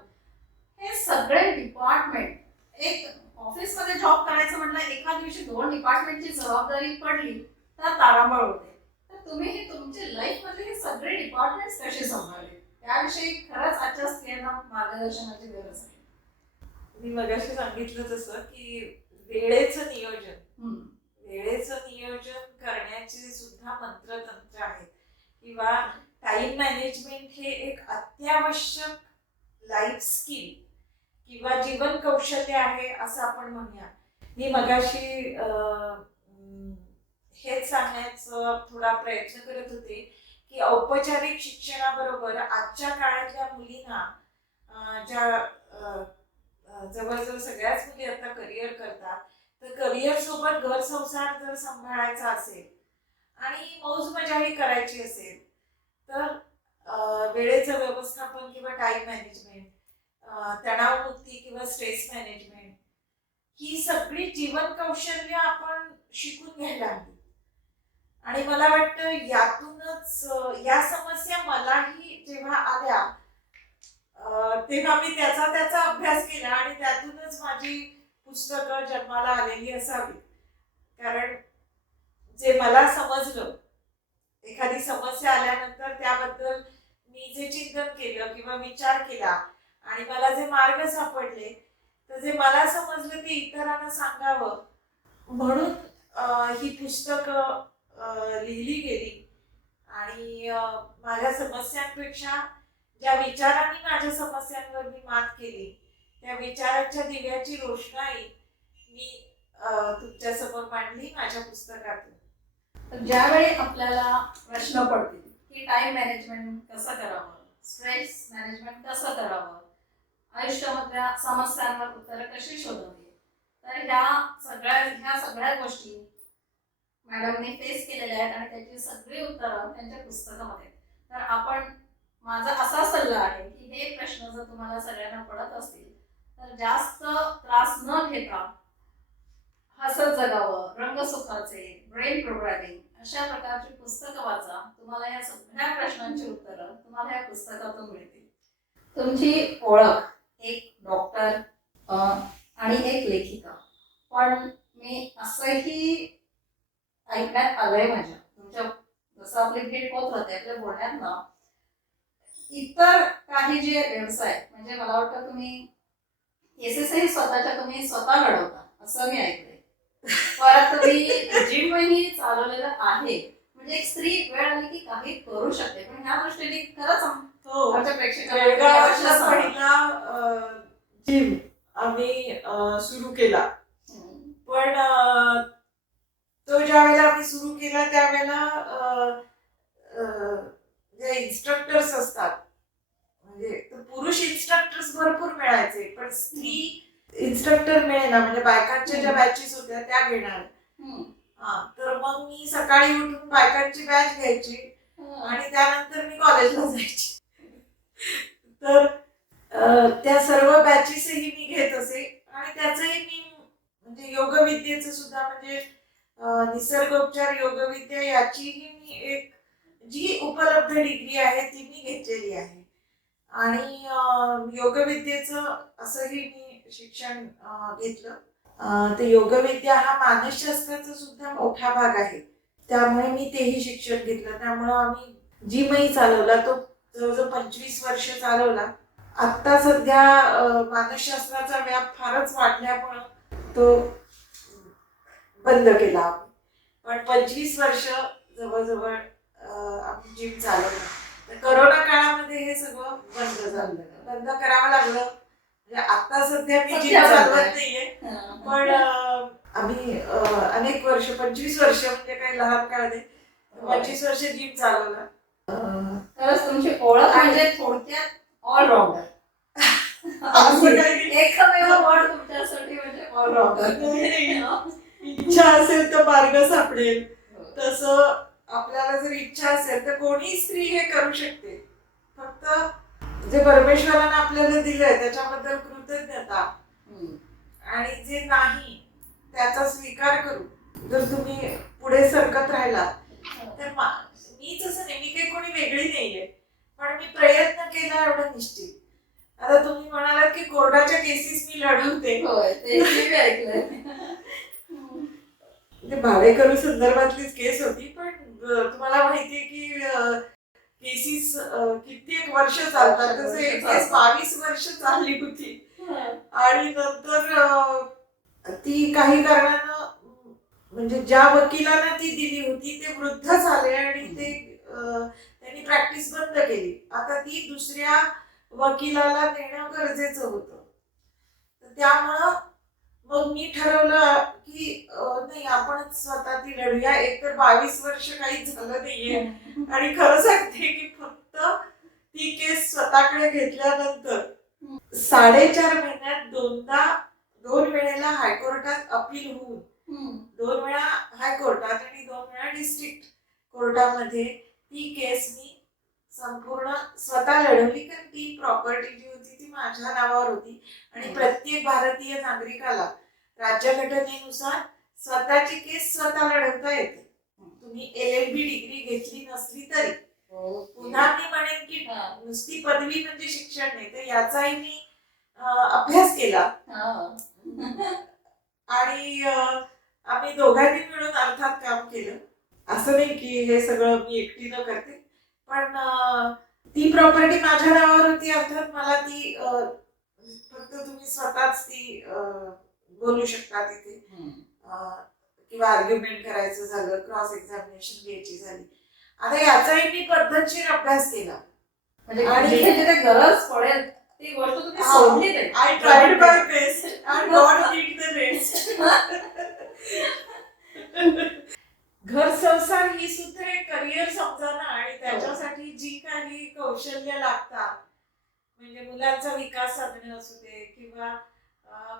हे सगळे डिपार्टमेंट, एक ऑफिसमध्ये जॉब करायचं म्हटलं एका दिवशी 2 डिपार्टमेंटची जबाबदारी पडली तर तारांबळ होते. तर तुम्ही हे तुमच्या लाईफ मधले हे सगळे डिपार्टमेंट्स कसे सांभाळले त्याविषयी खरंच आजच्या स्त्रियांना मार्गदर्शनाची गरज आहे. मी मगाशी सांगितलं तसं की वेळेचं नियोजन करण्याचे सुद्धा मंत्रतंत्र आहेत. किंवा टाइम मॅनेजमेंट हे एक अत्यावश्यक लाईफ स्किल किंवा जीवन कौशल्य आहे असं आपण म्हणूया. मी मगाशी हेच सांगण्याचा थोडा प्रयत्न करत होते की औपचारिक शिक्षणाबरोबर आजच्या काळातल्या मुलींना ज्या जवळजवळ सगळ्याच मुली आता करिअर करतात, तर करिअर सोबत घर संसार जर सांभाळायचा असेल आणि मौज मजाही करायची असेल तर वेळेचं व्यवस्थापन किंवा टाइम मॅनेजमेंट, तणावमुक्ती किंवा स्ट्रेस मॅनेजमेंट ही सगळी जीवन कौशल्य आपण शिकून घ्यायला हवी. आणि मला वाटतं यातूनच या समस्या मलाही जेव्हा आल्या तेव्हा मी त्याचा अभ्यास केला आणि त्यातूनच माझी पुस्तकं जन्माला आलेली असावी. कारण जे मला समजलं, एखादी समस्या आल्यानंतर त्याबद्दल मी जे चिंतन केलं किंवा विचार केला आणि मला जे मार्ग सापडले, तर जे मला समजलं ते इतरांना सांगावं म्हणून ही पुस्तकं लिहिली गेली. आणि माझ्या समस्यांपेक्षा ज्या विचारांनी माझ्या समस्यांवर मी मात केली, त्या विचारांच्या दिव्याची रोषणाई मी तुमच्या समोर मांडली माझ्या पुस्तकातून. तर ज्यावेळी आपल्याला प्रश्न पडतील की टाइम मॅनेजमेंट कसं करावं, स्ट्रेस मॅनेजमेंट कसं करावं, आयुष्यामधल्या समस्यांवर उत्तरं कशी शोधावी, तर ह्या सगळ्या गोष्टी मॅडमने फेस केलेल्या आहेत आणि त्याची सगळी उत्तरं त्यांच्या पुस्तकामध्ये. तर माझा असा सल्ला आहे की हे प्रश्न जर तुम्हाला सगळ्यांना पडत असतील तर जास्त त्रास न घेता हसत जगावं, रंगसुखाचे, ब्रेन प्रोग्रामिंग अशा प्रकारची पुस्तकं वाचा. तुम्हाला या सगळ्या प्रश्नांची उत्तरं तुम्हाला या पुस्तकातून मिळतील. तुमची ओळख एक डॉक्टर आणि एक लेखिका, पण मी असंही ऐकण्यात आलंय माझ्या तुमच्या जसं आपली भेट होत राहते आपल्या बोलण्यात ना, इतर काही जे व्यवसाय म्हणजे मला वाटतं तुम्ही केसेसही तुम्ही स्वतः घडवता असं मी ऐकलंय. परत तुम्ही जिमही चालवलेलं आहे. म्हणजे एक स्त्री वेळ आली की काही करू शकते. पण ह्या दृष्टीने खरंच आमच्या बेळगावातला प्रेक्षकांना पहिला जिम आम्ही सुरू केला. पण तो ज्या वेळेला आम्ही सुरू केला त्यावेळेला जे इन्स्ट्रक्टर्स असतात म्हणजे पुरुष इन्स्ट्रक्टर्स भरपूर मिळायचे, पण स्त्री इन्स्ट्रक्टर मिळेना. म्हणजे बायकांच्या ज्या बॅचेस होत्या त्या घेणार. तर मग मी सकाळी उठून बायकांची बॅच घ्यायची आणि त्यानंतर मी कॉलेजला जायची. तर त्या सर्व बॅचेसही मी घेत असे आणि त्याचंही मी म्हणजे योगविद्येचं सुद्धा म्हणजे निसर्गोपचार योगविद्या याचीही मी एक जी उपलब्ध डिग्री आहे ती मी घेतलेली आहे. आणि योगविद्येचं असंही मी शिक्षण घेतलं. तर योगविद्या हा मानसशास्त्राचा सुद्धा मोठा भाग आहे, त्यामुळे मी तेही शिक्षण घेतलं. त्यामुळं आम्ही जिमही चालवला, तो जवळजवळ 25 वर्ष चालवला. आत्ता सध्या मानसशास्त्राचा व्याप फारच वाढल्यामुळं तो बंद केला. पण 25 वर्ष जवळजवळ आम्ही जिम चालवलं. करोना काळामध्ये हे सगळं बंद करावं लागलं. म्हणजे आता सध्या मी जिम चालवत नाहीये, पण आम्ही अनेक वर्ष 25 वर्ष म्हणजे काही लहान काळ नाही, 25 वर्ष जिम चालवलं. खरंच तुमची ओळख म्हणजे थोडक्यात ऑलराऊंडर. एकमेव वर्ड तुमच्यासाठी म्हणजे ऑलराऊंडर. इच्छा असेल तर मार्ग सापडेल. तसं आपल्याला जर इच्छा असेल तर कोणी स्त्री हे करू शकते. फक्त जे परमेश्वराने आपल्याला दिलंय त्याच्याबद्दल कृतज्ञता आणि जे नाही त्याचा स्वीकार करू जर तुम्ही पुढे सरकत राहिला तर मीच असं नाही, मी काही कोणी वेगळी नाहीये, पण मी प्रयत्न केला एवढं निश्चित. आता तुम्ही म्हणालात की कोर्टाच्या केसेस मी लढवते. भाडेकरू संदर्भातलीच केस होती, पण तुम्हाला माहितीये की केसेस कित्येक वर्ष चालतात. तसं एक केस 22 वर्ष चालली होती आणि नंतर ती काही कारणानं म्हणजे ज्या वकिलांना ती दिली होती ते वृद्ध झाले आणि ते त्यांनी प्रॅक्टिस बंद केली. आता ती दुसऱ्या वकिलाला देणं गरजेचं होतं. तर त्यामुळं मग मी ठरवलं की नाही, आपणच स्वतः ती लढूया. एकतर 22 वर्ष काहीच झालं नाहीये आणि खरं सांगते की फक्त ती केस स्वतःकडे घेतल्यानंतर 4.5 महिन्यात दोन वेळेला हायकोर्टात अपील होऊन, 2 वेळा हायकोर्टात आणि 2 वेळा डिस्ट्रिक्ट कोर्टामध्ये ती केस मी संपूर्ण स्वतः लढवली. कारण ती प्रॉपर्टी जी होती ती माझ्या नावावर होती आणि प्रत्येक भारतीय नागरिकाला राज्यघटनेनुसार स्वतःची केस स्वतः लढवता येते. तुम्ही LLB डिग्री घेतली नसली तरी. पुन्हा मी म्हणेन की नुसती पदवी म्हणजे शिक्षण नाही, तर याचाही मी अभ्यास केला आणि आम्ही दोघांनी मिळून अर्थात काम केलं. असं नाही की हे सगळं मी एकटीनं करते, पण ती प्रॉपर्टी माझ्या नावावर होती. अर्थात मला ती फक्त तुम्ही स्वतःच ती बोलू शकता तिथे, किंवा आर्ग्युमेंट करायचं झालं, क्रॉस एक्झामिनेशन घ्यायची झाली. आता याचाही मी पद्धतशीर अभ्यास केला. म्हणजे जिथे गरज पडेल ती गोष्ट तुम्ही सोडली नाही. I tried my best and God did the rest. घर संसार ही सुद्धा एक करिअर समजा ना, आणि त्याच्यासाठी जी काही कौशल्य लागतात, म्हणजे मुलांचा विकास साधणे असू दे किंवा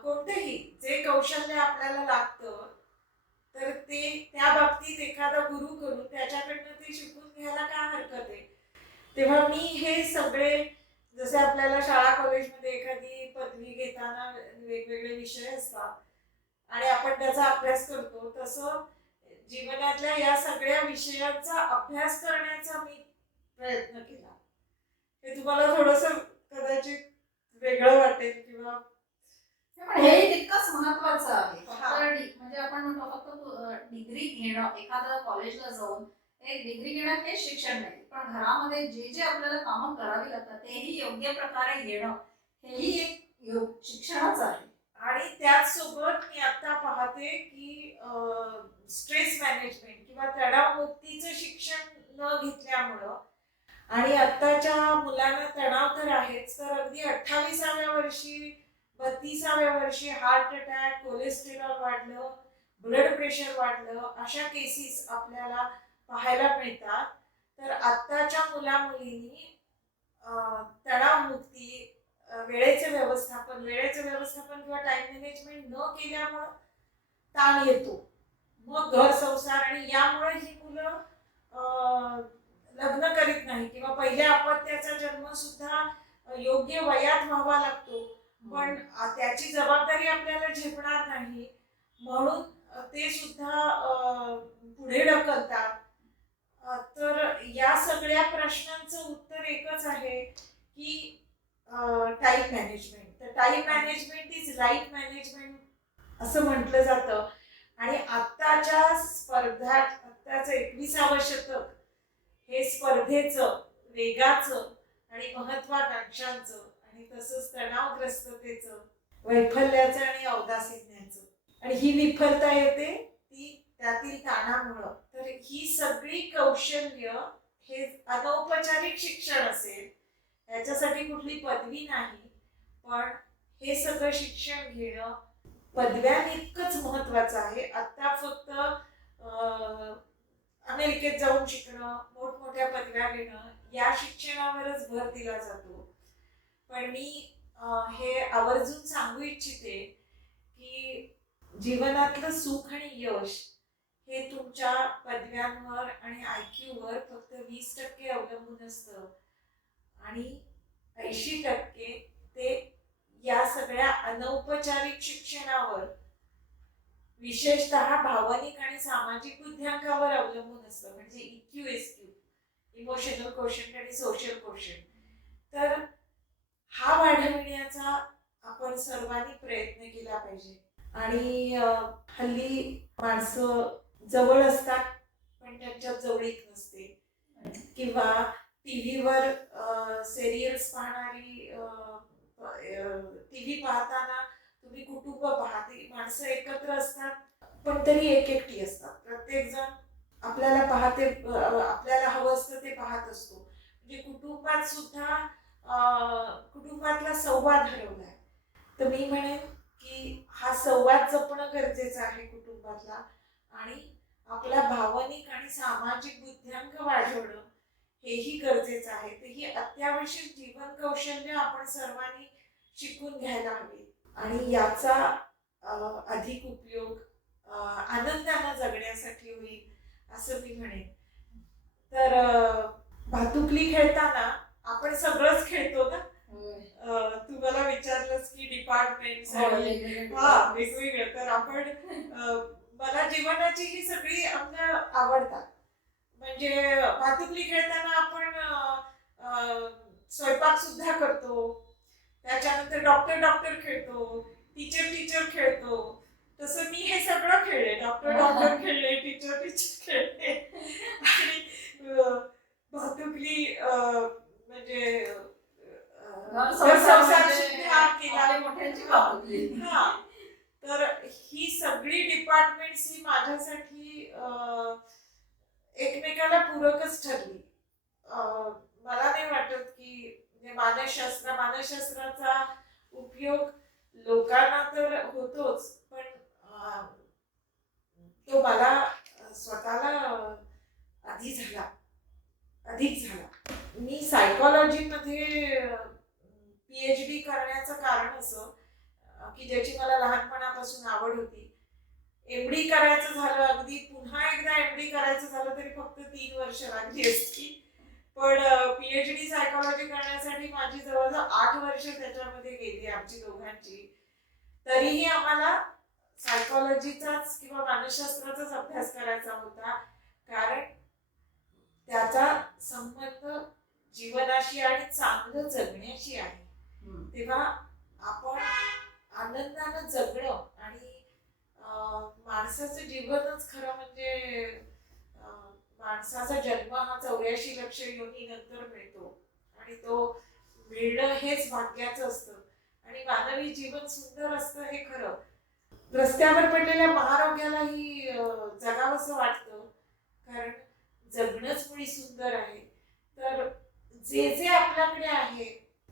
कोणतेही जे कौशल्य आपल्याला लागतं, तर ते त्या बाबतीत एखादा गुरु करून त्याच्याकडनं ते शिकून घ्यायला काय हरकत आहे. तेव्हा मी हे सगळे, जसे आपल्याला शाळा कॉलेजमध्ये एखादी पदवी घेताना वेगवेगळे विषय असतात आणि आपण त्याचा अभ्यास करतो, तसं जीवनातल्या या सगळ्या विषयांचा अभ्यास करण्याचा मी प्रयत्न केला. हे तुम्हाला थोडंसं कदाचित वेगळं वाटेल किंवा हे तितकंच महत्वाचं आहे. म्हणजे आपण म्हणतो फक्त डिग्री घेणं, एखाद्या कॉलेजला जाऊन एक डिग्री घेणं हे शिक्षण नाही, पण घरामध्ये जे जे आपल्याला कामं करावी लागतात तेही योग्य प्रकारे घेणं हेही एक शिक्षणच आहे. आणि त्याचसोबत मी आता पाहते की स्ट्रेस मॅनेजमेंट किंवा तणावमुक्तीचं शिक्षण न घेतल्यामुळं, आणि आत्ताच्या मुलांना तणाव तर आहेच, तर अगदी 28व्या वर्षी 32व्या वर्षी हार्ट अटॅक, कोलेस्टेरॉल वाढलं, ब्लड प्रेशर वाढलं, अशा केसेस आपल्याला पाहायला मिळतात. तर आत्ताच्या मुलामुलींनी तणावमुक्ती, वेळेचं व्यवस्थापन किंवा टाइम मॅनेजमेंट न केल्यामुळं ताण येतो. मग घर संसार, आणि यामुळे ही मुलं लग्न करीत नाही किंवा पहिल्या अपत्याचा जन्म सुद्धा योग्य वयात व्हावा लागतो, पण त्याची जबाबदारी आपल्याला झेपणार नाही म्हणून ते सुद्धा पुढे ढकलतात. तर या सगळ्या प्रश्नांचं उत्तर एकच आहे की टाइम मॅनेजमेंट. तर time management is life management असं म्हटलं जातं. आणि आत्ताच्या स्पर्धात, आत्ताचं 21वं शतक हे स्पर्धेचं, वेगाचं आणि महत्वाकांक्षांचं आणि तसंच तणावग्रस्ततेचं, वैफल्याचं आणि औदासिन्याचं, आणि ही विफलता येते ती त्यातील ताणामुळं. तर ही सगळी कौशल्य हे अनौपचारिक शिक्षण असेल, याच्यासाठी कुठली पदवी नाही, पण हे सगळं शिक्षण घेणं पदव्यांइतकंच महत्वाचं आहे. आता फक्त अमेरिकेत जाऊन शिकणं, मोठमोठ्या पदव्या घेणं, या शिक्षणावरच भर दिला जातो. पण मी हे आवर्जून सांगू इच्छिते की जीवनातलं सुख आणि यश हे तुमच्या पदव्यांवर आणि IQ वर फक्त 20% अवलंबून असतं, आणि 80% ते या सगळ्या अनौपचारिक शिक्षणावर, विशेषतः भावनिक आणि सामाजिक बुद्ध्यांकावर अवलंबून असतं. म्हणजे EQ, SQ, इमोशनल कोशंट आणि सोशल कोशंट. तर हा वाढविण्याचा आपण सर्वांनी प्रयत्न केला पाहिजे. आणि हल्ली माणसं जवळ असतात पण त्यांच्यात जवळीक नसते, किंवा टीव्हीवर सिरियल्स पाहणारी, टीव्ही पाहताना तुम्ही कुटुंब पाहते, माणसं एकत्र असतात पण तरी एक एकटी असतात. प्रत्येक जण आपल्याला आपल्याला हवं असतं ते पाहत असतो. म्हणजे कुटुंबात सुद्धा कुटुंबातला संवाद हरवलाय. तर मी म्हणेन की हा संवाद जपणं गरजेचं आहे कुटुंबातला, आणि आपला भावनिक आणि सामाजिक बुद्ध्यांक वाढवणं हेही गरजेचं आहे. तर ही अत्यावश्यक जीवन कौशल्य आपण सर्वांनी शिकून घ्यायला हवी, आणि याचा अधिक उपयोग आनंदानं जगण्यासाठी होईल असं मी म्हणेन. तर भातुकली खेळताना आपण सगळंच खेळतो ना. तू मला विचारलंस की डिपार्टमेंट वेगवेगळे, तर आपण मला जीवनाची ही सगळी अंग आवडतात. म्हणजे भातुकली खेळताना आपण स्वयंपाक सुद्धा करतो, त्याच्यानंतर डॉक्टर डॉक्टर खेळतो, टीचर टीचर खेळतो. तसं मी हे सगळं खेळले, डॉक्टर डॉक्टर खेळले, टीचर टीचर खेळले, आणि भातुकली म्हणजे संसार सुद्धा केला. हा, तर ही सगळी डिपार्टमेंट्स ही माझ्यासाठी एकमेकाला पूरकच ठरली. मला नाही वाटत की मानसशास्त्राचा उपयोग लोकांना तर होतोच, पण तो मला स्वतःला अधिक झाला. मी सायकोलॉजीमध्ये PhD करण्याचं कारण असं की ज्याची मला लहानपणापासून आवड होती. MD करायचं झालं, अगदी पुन्हा एकदा MD करायचं झालं तरी फक्त 3 वर्ष लागली असती, पण PhD सायकोलॉजी करण्यासाठी माझी जवळजवळ 8 वर्ष त्याच्यामध्ये गेली आमची दोघांची. तरीही आम्हाला सायकोलॉजीचाच किंवा मानसशास्त्राचाच अभ्यास करायचा होता, कारण त्याचा संबंध जीवनाशी आणि चांगलं जगण्याशी आहे. तेव्हा आपण आनंदानं जगणं, आणि माणसाचं जीवनच खरं म्हणजे माणसाचा जन्म हा 84 लक्ष योनीनंतर मिळतो, आणि तो मिळणं हेच भाग्याचं असतं, आणि मानवी जीवन सुंदर असतं हे खरं. रस्त्यावर पडलेल्या महारोग्यालाही जगावंसं वाटतं, कारण जगणंच मुळी सुंदर आहे. तर जे जे आपल्याकडे आहे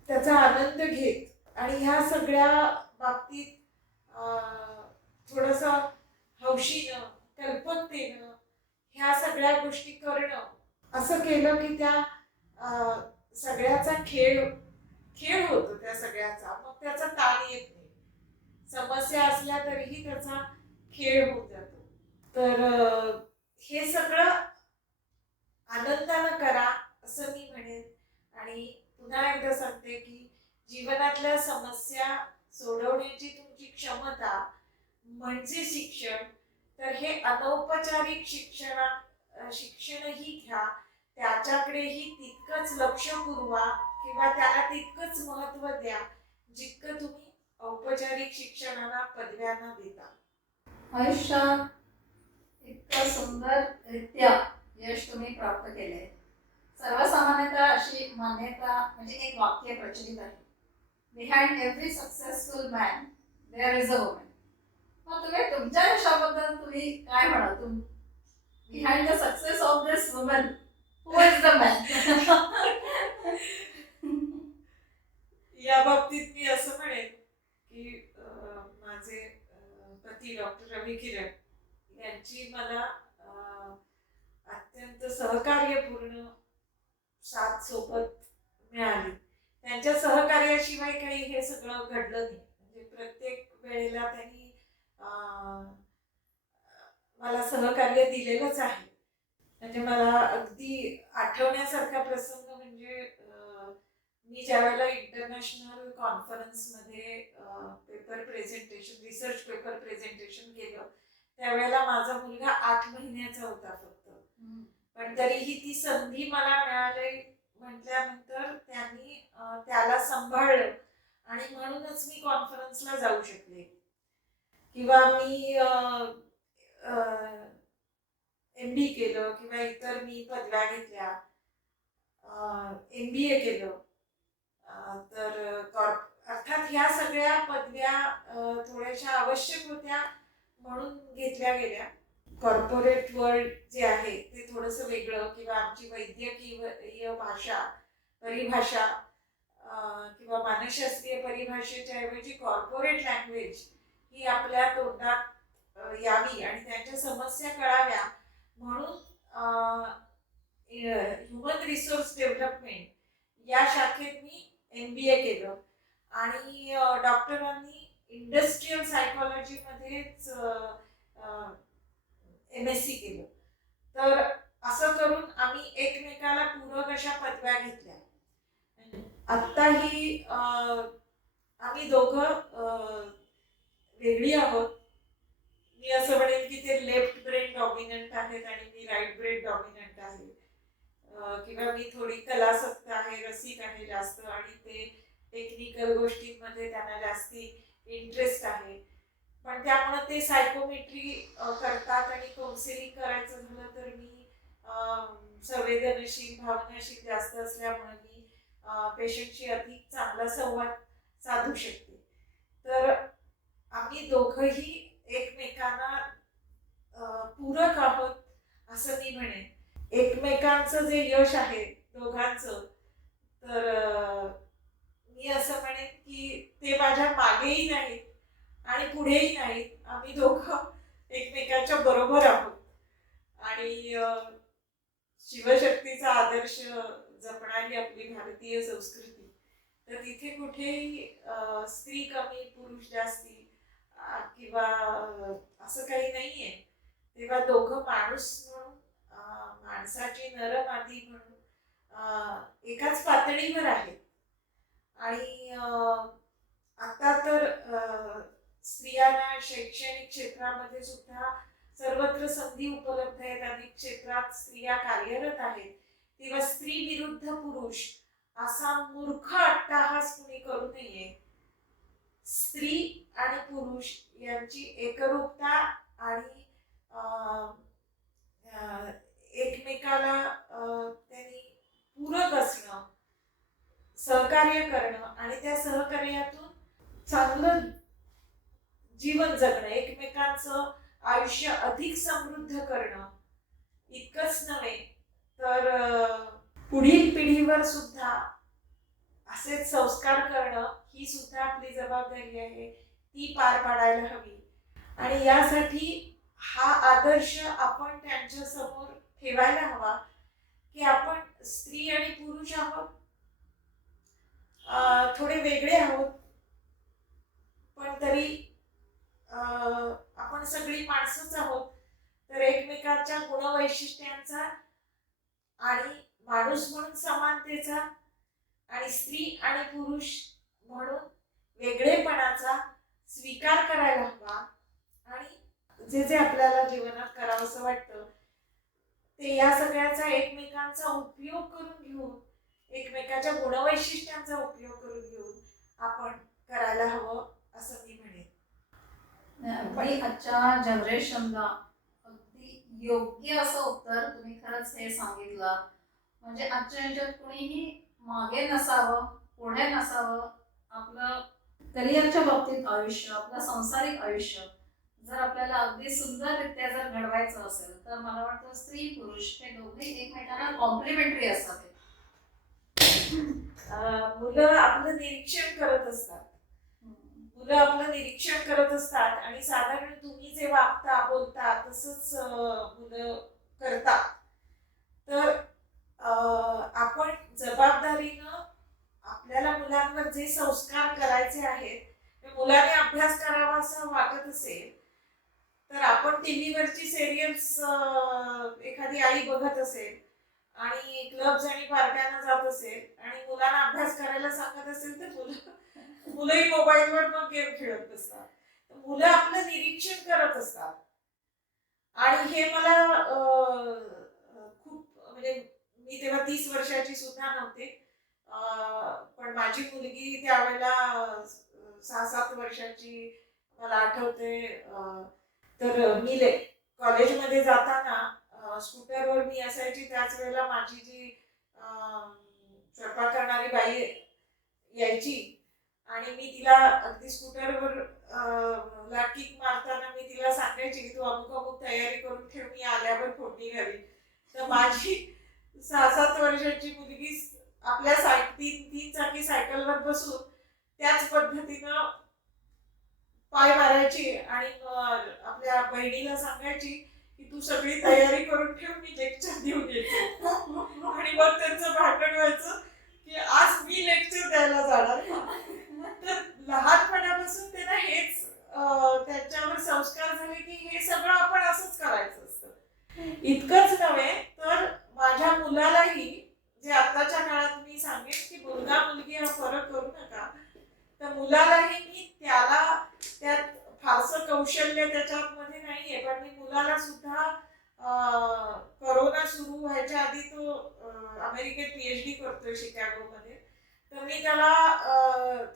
त्याचा आनंद घेत, आणि ह्या सगळ्या बाबतीत थोडंसं हौशीनं, कल्पकतेनं ह्या सगळ्या गोष्टी करणं, असं केलं की त्या सगळ्याचा खेळ होतो. त्या सगळ्याचा मग त्याचा ताण येत नाही. समस्या असल्या तरीही त्याचा खेळ होत जातो. तर हे सगळं आनंदानं करा असं मी म्हणेन. आणि पुन्हा एकदा सांगते की जीवनातल्या समस्या सोडवण्याची तुमची क्षमता म्हणजे शिक्षण. तर हे अनौपचारिक शिक्षणही घ्या, त्याच्याकडेही तितकंच लक्ष पुरवा, किंवा त्याला तितकंच महत्त्व द्या जितकं तुम्ही औपचारिक शिक्षणाला, पदव्यांना देता. आयुष्यात इतकं सुंदररित्या यश तुम्ही प्राप्त केले. सर्वसामान्यतः अशी मान्यता म्हणजे एक वाक्य प्रचलित आहे, behind every successful man there is a woman. मग तुम्ही तुमच्या यशाबद्दल तुम्ही काय म्हणाल? Behind the success of this woman, who is the man? या बाबतीत मी असं म्हणेन की माझे पती डॉक्टर रवी किरण यांची मला अत्यंत सहकार्यपूर्ण साथ सोबत मिळाली. त्यांच्या सहकार्याशिवाय काही हे सगळं घडलं नाही. म्हणजे प्रत्येक वेळेला त्यांनी मला सहकार्य दिलेलंच आहे. म्हणजे मला अगदी आठवण्यासारखा प्रसंग म्हणजे मी ज्या वेळेला इंटरनॅशनल कॉन्फरन्समध्ये रिसर्च पेपर प्रेझेंटेशन केलं, त्यावेळेला माझा मुलगा 8 महिन्याचा होता फक्त. पण तरीही ती संधी मला मिळाली म्हटल्यानंतर त्यांनी त्याला सांभाळलं, आणि म्हणूनच मी कॉन्फरन्सला जाऊ शकले. किंवा मी MD केलं, किंवा इतर मी पदव्या घेतल्या, MBA केलं. तर अर्थात ह्या सगळ्या पदव्या थोड्याशा आवश्यक होत्या म्हणून घेतल्या गेल्या. कॉर्पोरेट वर्ल्ड जे आहे ते थोडंसं वेगळं, किंवा आमची वैद्यकीय भाषा परिभाषा किंवा मानसशास्त्रीय परिभाषेच्या ऐवजी कॉर्पोरेट लँग्वेज ही आपल्या तोंडात यावी आणि त्यांच्या समस्या कळाव्या म्हणून ह्युमन रिसोर्स डेव्हलपमेंट या शाखेत मी MBA केलं. आणि डॉक्टरांनी इंडस्ट्रियल सायकोलॉजीमध्येच MSc केलं. तर असं करून आम्ही एकमेकाला पूरक अशा पदव्या घेतल्या. आत्ताही आम्ही दोघं वेगळी आहोत. मी असं म्हणेन की ते लेफ्ट ब्रेन डॉमिनंट आहेत आणि मी राईट ब्रेन डॉमिनंट आहे. किंवा मी थोडी कलासक्त आहे, रसिक आहे जास्त, आणि ते टेक्निकल गोष्टींमध्ये त्यांना जास्ती इंटरेस्ट आहे. पण त्यामुळे ते सायकोमेट्री करतात आणि काउन्सिलिंग करायचं झालं तर मी संवेदनशील भावनाशील जास्त असल्यामुळे मी पेशंटशी अधिक चांगला संवाद साधू शकते. तर आम्ही दोघंही एकमेकांना पूरक आहोत असं मी म्हणेन. एकमेकांचं जे यश आहे दोघांचं, तर मी असं म्हणेन की ते माझ्या मागेही नाहीत आणि पुढेही नाहीत. आम्ही दोघं एकमेकांच्या बरोबर आहोत. आणि शिवशक्तीचा आदर्श जपणारी आपली भारतीय संस्कृती, तर तिथे कुठेही स्त्री कमी पुरुष जास्ती किंवा असं काही नाहीये. तेव्हा दोघं माणूस म्हणून, माणसाची नरमादी म्हणून एकाच पातळीवर आहेत. आणि आता तर स्त्रियांना शैक्षणिक क्षेत्रामध्ये सुद्धा सर्वत्र संधी उपलब्ध आहेत. अनेक क्षेत्रात स्त्रिया कार्यरत आहेत. तेव्हा स्त्री विरुद्ध पुरुष असा मूर्ख अट्टहास कुणी करू नये. स्त्री आणि पुरुष यांची एकरूपता आणि एकमेकाला त्यांनी पूरक असणं, सहकार्य करणं आणि त्या सहकार्यातून चांगलं जीवन जगणं, एकमेकांचं आयुष्य अधिक समृद्ध करणं इतकंच नव्हे तर पुढील पिढीवर सुद्धा असेच संस्कार करणं ही सुद्धा आपली जबाबदारी आहे. ती पार पाडायला हवी. आणि यासाठी हा आदर्श आपण त्यांच्या समोर ठेवायला हवा की आपण स्त्री आणि पुरुष आहोत, थोडे वेगळे आहोत, पण तरी आपण सगळी माणसंच आहोत. तर एकमेकांच्या गुणवैशिष्ट्यांचा आणि माणूस म्हणून समानतेचा आणि स्त्री आणि पुरुष म्हणून वेगळेपणाचा स्वीकार करायला हवा. आणि जे जे आपल्याला जीवनात करावंसं वाटतं ते या सगळ्याचा एकमेकांचा उपयोग करून घेऊन, एकमेकाच्या गुणवैशिष्ट्यांचा उपयोग करून घेऊन आपण करायला हवं असं मी म्हणेन. अगदी आजच्या जनरेशनला अगदी योग्य असं उत्तर तुम्ही खरंच हे सांगितलं. म्हणजे आजच्या ह्याच्यात कोणीही मागे नसावं, पुढे नसावं. आपलं करिअरच्या बाबतीत आयुष्य, आपलं सांसारिक आयुष्य जर आपल्याला अगदी सुंदररित्या जर घडवायचं असेल तर मला वाटतं स्त्री पुरुष हे दोघे एकमेकांना कॉम्प्लिमेंटरी असावे. मुलं आपलं निरीक्षण करत असतात. मुलं आपलं निरीक्षण करत असतात आणि साधारण तुम्ही जे वागता बोलता तसंच मुलं करतात. तर आपण जबाबदारीनं आपल्याला मुलांवर जे संस्कार करायचे आहेत, मुलाने अभ्यास करावा असं वाटत असेल तर आपण टीव्हीवरची सिरियल्स एखादी आई बघत असेल आणि क्लब्स आणि पार्ट्यांना जात असेल आणि मुलांना अभ्यास करायला सांगत असेल तर मुलंही मोबाईलवर मग गेम खेळत असतात. मुलं आपलं निरीक्षण करत असतात. आणि हे मला खूप, म्हणजे मी तेव्हा 30 वर्षाची सुद्धा नव्हते, पण माझी मुलगी त्यावेळेला 6-7 वर्षाची मला आठवते. तर मी कॉलेजमध्ये जाताना स्कूटरवर मी असायची. त्याच वेळेला माझी जी स्वयंपाक करणारी बाई यायची आणि मी तिला अगदी स्कूटरवर ला किक मारताना मी तिला सांगायची की तू अमुक अमुक तयारी करून ठेव, मी आल्यावर फोडणी घालीन. तर माझी 6-7 वर्षाची मुलगी आपल्या तीन चाकी सायकलवर बसून त्याच पद्धतीनं पाय मारायची आणि आपल्या बहिणीला सांगायची की तू सगळी तयारी करून ठेव, मी लेक्चर देऊन येते. आणि मग त्यांचं भांडण व्हायचं की आज मी लेक्चर द्यायला जाणार. तर लहानपणापासून त्यांना हेच त्यांच्यावर संस्कार झाले की हे सगळं आपण असंच करायचं असतं. इतकंच नव्हे तर माझ्या मुलालाही, जे आताच्या काळात मी सांगेन की मुलगा मुलगी हा फरक करू नका, तर मुलालाही मी त्याला त्यात फारसं कौशल्य त्याच्यामध्ये नाहीये, पण मी मुलाला सुद्धा कोरोना सुरू व्हायच्या आधी तो अमेरिकेत पीएचडी करतोय शिकागोमध्ये, तर मी त्याला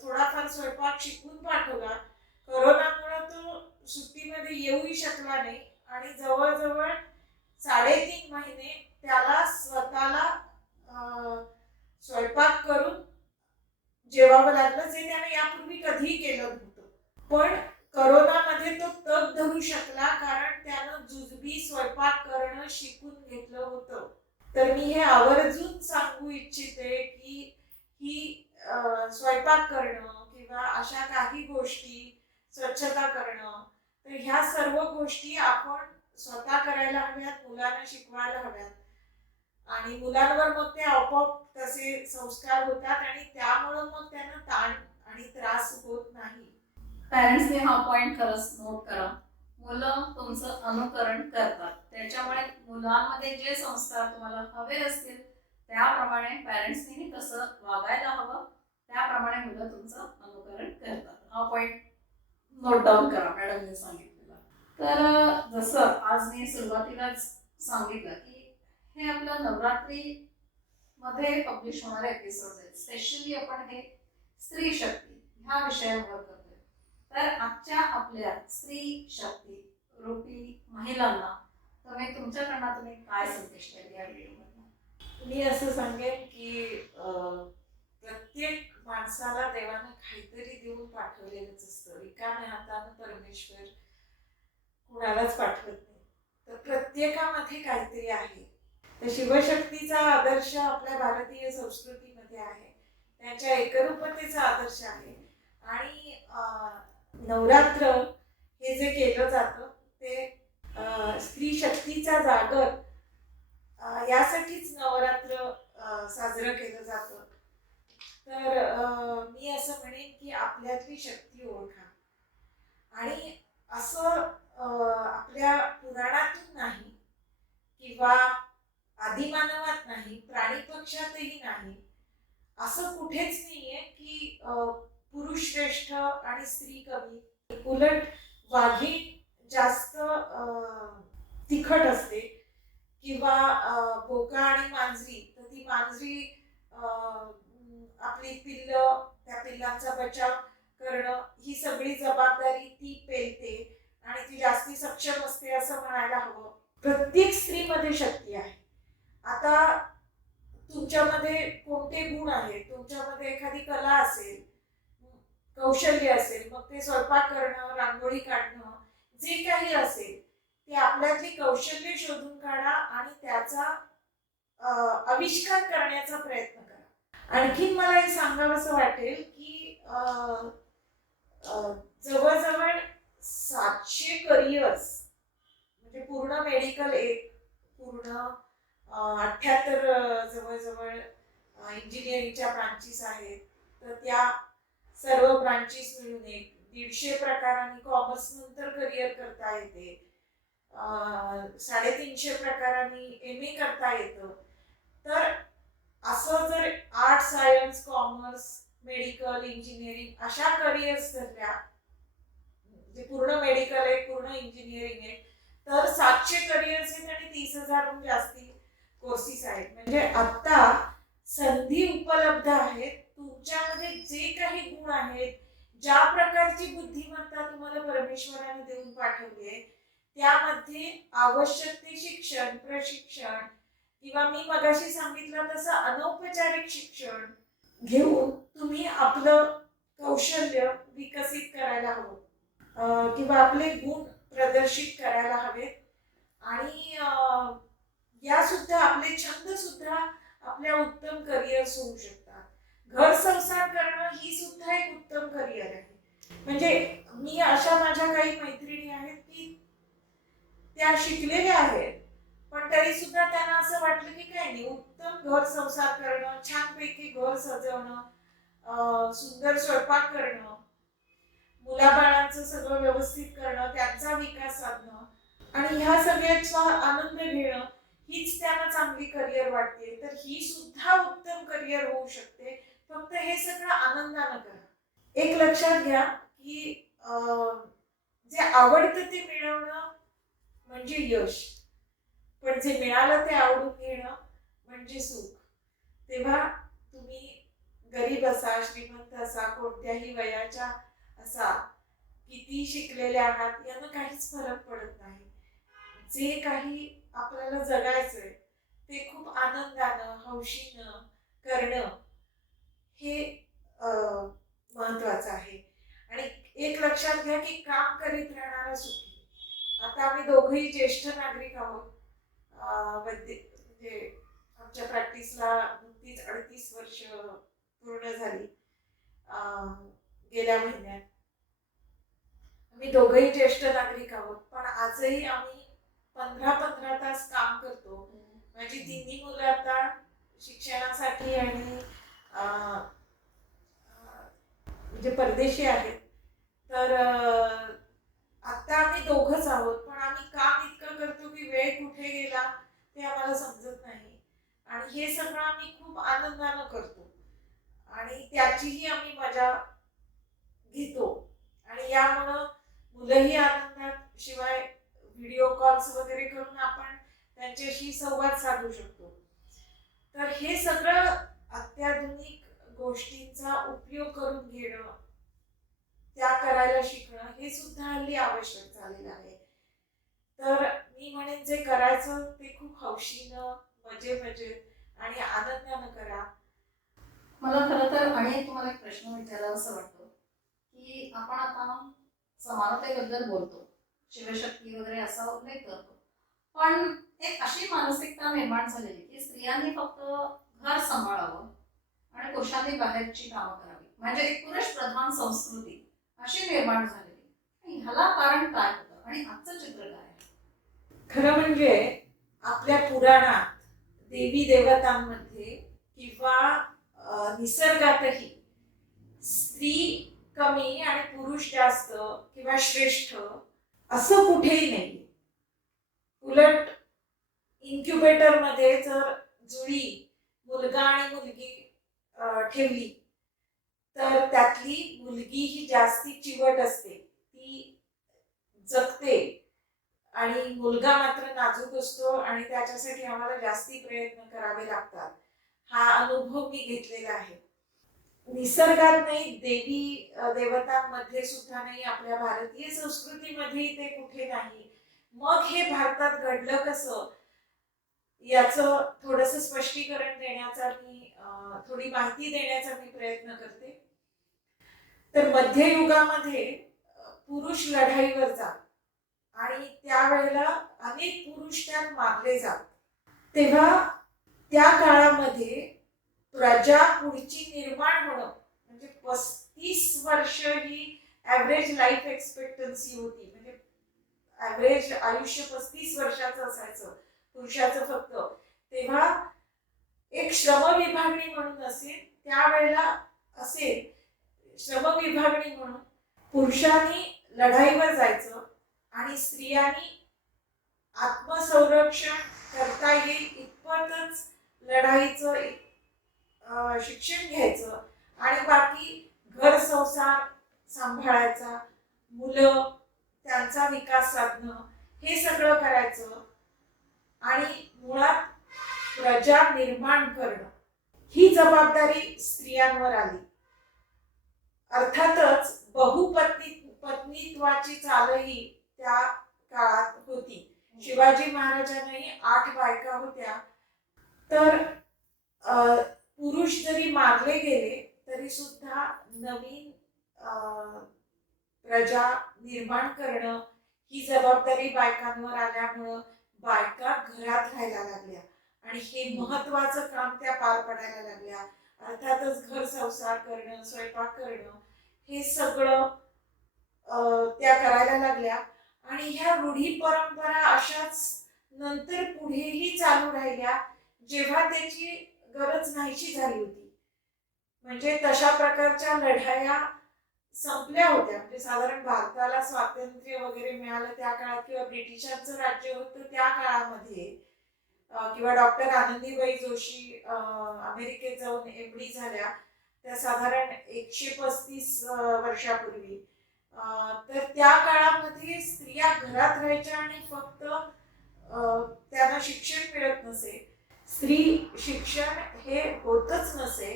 थोडाफार स्वयंपाक शिकून पाठवला. कोरोनामुळे तो सुट्टीमध्ये येऊही शकला नाही आणि जवळजवळ 3.5 महिने त्याला स्वतःला स्वयंपाक करून जेवावं लागलं, जे त्याने यापूर्वी कधीही केलं नव्हतं. पण करोनामध्ये तो तग धरू शकला कारण त्यानं जुजबी स्वयंपाक करणं शिकून घेतलं होतं. तर मी हे आवर्जून सांगू इच्छिते की ही स्वयंपाक करणं किंवा अशा काही गोष्टी, स्वच्छता करणं, तर ह्या सर्व गोष्टी आपण स्वतः करायला हव्यात, मुलांना शिकवायला हव्यात. आणि मुलांवर मग ते आपोआप तसे संस्कार होतात आणि त्यामुळं मग त्यांना ताण आणि त्रास होत नाही. पॅरेंट्सने हा पॉइंट खरंच नोट करा. मुलं तुमचं अनुकरण करतात, त्याच्यामुळे मुलांमध्ये जे संस्कार तुम्हाला हवे असतील त्याप्रमाणे पॅरेंट्सनी तसं वागायला हवं, त्याप्रमाणे मुलं तुमचं अनुकरण करतात. हा पॉइंट नोट डाऊन करा मॅडमने सांगितलेला. तर जसं आज मी सुरुवातीलाच सांगितलं की हे आपलं नवरात्री मध्ये पब्लिश होणारे एपिसोड आहेत, स्पेशली आपण हे स्त्री शक्ती ह्या विषयावर करतोय. तर आजच्या आपल्या स्त्री शक्ती रूपी महिलांना तुम्ही काय संदेश द्याल या व्हिडिओमध्ये? मी असं सांगेन की प्रत्येक माणसाला देवानं काहीतरी देऊन पाठवलेलंच असतं. रिकाम्या हातानं परमेश्वर कुणालाच पाठवत नाही. तर प्रत्येकामध्ये काहीतरी आहे. तर शिवशक्तीचा आदर्श आपल्या भारतीय संस्कृतीमध्ये आहे, त्यांच्या एकरूपतेचा आदर्श आहे. आणि नवरात्र हे जे केलं जातं ते स्त्री शक्तीचा जागर यासाठीच नवरात्र साजरं केलं जातं. तर मी असं म्हणेन की आपल्यातली शक्ती ओळखा. आणि असं आपल्या पुराणातून नाही किंवा आदिमानवात नाही, प्राणी पक्षातही नाही, असं कुठेच नाहीये की पुरुष श्रेष्ठ आणि स्त्री कमी. उलट वाघीण जास्त तिखट असते किंवा बोका आणि मांजरी, तर ती मांजरी आपली पिल्लं, त्या पिल्लांचा बचाव करणं ही सगळी जबाबदारी ती पेलते आणि ती जास्ती सक्षम असते असं म्हणायला हवं. प्रत्येक स्त्रीमध्ये शक्ती आहे. आता तुमच्यामध्ये कोणते गुण आहेत, तुमच्यामध्ये एखादी कला असेल, कौशल्य असेल, मग ते स्वयंपाक करणं, रांगोळी काढणं, जे काही असेल ते आपल्यातली कौशल्य शोधून काढा आणि त्याचा आविष्कार करण्याचा प्रयत्न करा. आणखीन मला हे सांगावंसं वाटेल की जवळजवळ 700 करिअर्स, म्हणजे पूर्ण मेडिकल एक, पूर्ण 78 जवळजवळ इंजिनिअरिंगच्या ब्रांचेस आहेत, तर त्या सर्व ब्रांचेस मिळून एक 150 प्रकारांनी कॉमर्स नंतर करिअर करता येते, 350 प्रकारांनी MA करता येतं. तर असं जर art, science, commerce, medical, engineering अशा करिअर्स धरल्या, म्हणजे पूर्ण मेडिकल आहे, पूर्ण इंजिनिअरिंग आहे, तर 700 करिअर्स आहेत आणि 30,000हून जास्ती कोर्सेस आहेत. म्हणजे आता संधी उपलब्ध आहेत. तुमच्यामध्ये जे काही गुण आहेत, ज्या प्रकारची बुद्धिमत्ता तुम्हाला परमेश्वराने देऊन पाठवली आहे, त्यामध्ये आवश्यक ते शिक्षण, प्रशिक्षण किंवा मी मगाशी सांगितलं तसं अनौपचारिक शिक्षण घेऊन तुम्ही आपलं कौशल्य विकसित करायला हवं, किंवा आपले गुण प्रदर्शित करायला हवेत. आणि या सुद्धा आपले छंद सुद्धा आपल्या उत्तम करिअर्स होऊ शकतात. घर संसार करणं ही सुद्धा एक उत्तम करिअर आहे. म्हणजे मी अशा माझ्या काही मैत्रिणी आहेत की त्या शिकलेल्या आहेत, पण तरी सुद्धा त्यांना असं वाटलं की काही नाही, उत्तम घर संसार करणं, छानपैकी घर सजवणं, सुंदर स्वयंपाक करणं, मुलाबाळांचं सगळं व्यवस्थित करणं, त्यांचा विकास साधणं आणि ह्या सगळ्याचा आनंद घेणं हीच त्यांना चांगली करिअर वाटते. तर ही सुद्धा उत्तम करिअर होऊ शकते, फक्त हे सगळं आनंदानं करा. एक लक्षात घ्या की जे आवडतं ते मिळवणं म्हणजे यश, पण जे मिळालं ते आवडून घेणं म्हणजे सुख. तेव्हा तुम्ही गरीब असा, श्रीमंत असा, कोणत्याही वयाच्या असा, किती शिकलेले आहात यानं काहीच फरक पडत नाही. जे काही आपल्याला जगायचंय ते खूप आनंदानं, हौशीनं करणं हे महत्वाचं आहे. आणि एक लक्षात घ्या की काम करीत राहणारा सुखी. आता आम्ही दोघंही ज्येष्ठ नागरिक आहोत. म्हणजे आमच्या प्रॅक्टिसला नुकतीच 38 वर्ष पूर्ण झाली गेल्या महिन्यात. आम्ही दोघंही ज्येष्ठ नागरिक आहोत, पण आजही आम्ही 15-15 तास काम करतो. माझी तिन्ही मुलं आता शिक्षणासाठी आणि म्हणजे परदेशी आहेत. तर आता आम्ही दोघंच आहोत, पण आम्ही काम इतकं करतो की वेळ कुठे गेला ते आम्हाला समजत नाही. आणि हे सगळं आम्ही खूप आनंदानं करतो आणि त्याचीही आम्ही मजा घेतो. आणि यामुळं मुलंही आनंदात, शिवाय व्हिडिओ कॉल्स वगैरे करून आपण त्यांच्याशी संवाद साधू शकतो. तर हे सगळं अत्याधुनिक गोष्टींचा उपयोग करून घेणं, त्या करायला शिकणं हे सुद्धा हल्ली आवश्यक झालेलं आहे. तर मी म्हणेन जे करायचं ते खूप हौशीनं, मजेत आणि आनंदानं करा. मला खरं तर आणि तुम्हाला एक प्रश्न विचारावा असं वाटतं की आपण आता समानतेबद्दल बोलतो, शिवशक्ती वगैरे असा उल्लेख करतो, पण एक अशी मानसिकता निर्माण झालेली की स्त्रियांनी फक्त घर सांभाळावं आणि पुरुषांनी बाहेरची कामं करावी, म्हणजे एक पुरुष प्रधान संस्कृती अशी निर्माण झालेली. ह्याला कारण काय होतं आणि आजचं चित्र काय आहे? खरं म्हणजे आपल्या पुराणात देवी देवतांमध्ये किंवा निसर्गातही स्त्री कमी आणि पुरुष जास्त किंवा श्रेष्ठ असं कुठेही नाही. उलट इन्क्युबेटर मध्ये जर जुळी मुलगा आणि मुलगी ठेवली तर त्यातली मुलगी ही जास्ती चिवट असते, ती जगते, आणि मुलगा मात्र नाजूक असतो आणि त्याच्यासाठी आम्हाला जास्ती प्रयत्न करावे लागतात. हा अनुभव मी घेतलेला आहे. निसर्गात नाही, देवी देवतांमध्ये सुद्धा नाही, आपल्या भारतीय संस्कृतीमध्ये ते कुठे नाही. मग हे भारतात घडलं कसं याचं थोडंसं स्पष्टीकरण देण्याचा मी थोडी माहिती देण्याचा मी प्रयत्न करते. तर मध्ययुगामध्ये पुरुष लढाईवर जात आणि त्यावेळेला अनेक पुरुष त्यात मारले जात. तेव्हा त्या काळामध्ये प्रजा पुढची निर्माण होणं म्हणजे 35 वर्ष ही ॲव्हरेज लाईफ एक्सपेक्टन्सी होती. म्हणजे ॲव्हरेज आयुष्य 35 वर्षाचं असायचं पुरुषाचं फक्त. तेव्हा एक श्रम विभागणी म्हणून असेल, त्यावेळेला असेल श्रम विभागणी म्हणून पुरुषांनी लढाईवर जायचं आणि स्त्रियांनी आत्मसंरक्षण करता येईल इतपतच लढाईचं शिक्षण घ्यायचं आणि बाकी घर संसार सांभाळायचा, मुलं त्यांचा विकास साधणं हे सगळं करायचं आणि मुळात प्रजा निर्माण करणं ही जबाबदारी स्त्रियांवर आली. अर्थातच बहुपत्नीत्वाची चालही त्या काळात होती. शिवाजी महाराजांनाही 8 बायका होत्या. तर पुरुष जरी मारले गेले तरी सुद्धा नवीन प्रजा निर्माण करणं ही जबाबदारी बायकांवर आल्यामुळं बायका घरात राहायला लागल्या आणि हे महत्वाचं काम त्या पार पडायला लागल्या. अर्थातच घर संसार करणं, स्वयंपाक करणं हे सगळं त्या करायला लागल्या आणि ह्या रूढी परंपरा अशाच नंतर पुढेही चालू राहिल्या जेव्हा त्याची गरज नाहीशी झाली होती. म्हणजे तशा प्रकारच्या लढाया संपल्या होत्या. म्हणजे साधारण भारताला स्वातंत्र्य वगैरे मिळालं त्या काळात किंवा ब्रिटिशांचं राज्य होतं त्या काळामध्ये किंवा डॉक्टर आनंदीबाई जोशी अमेरिकेत जाऊन MD झाल्या त्या साधारण 135 वर्षापूर्वी. तर त्या काळामध्ये स्त्रिया घरात राहायच्या आणि फक्त त्यांना शिक्षण मिळत नसे, स्त्री शिक्षण हे होतच नसे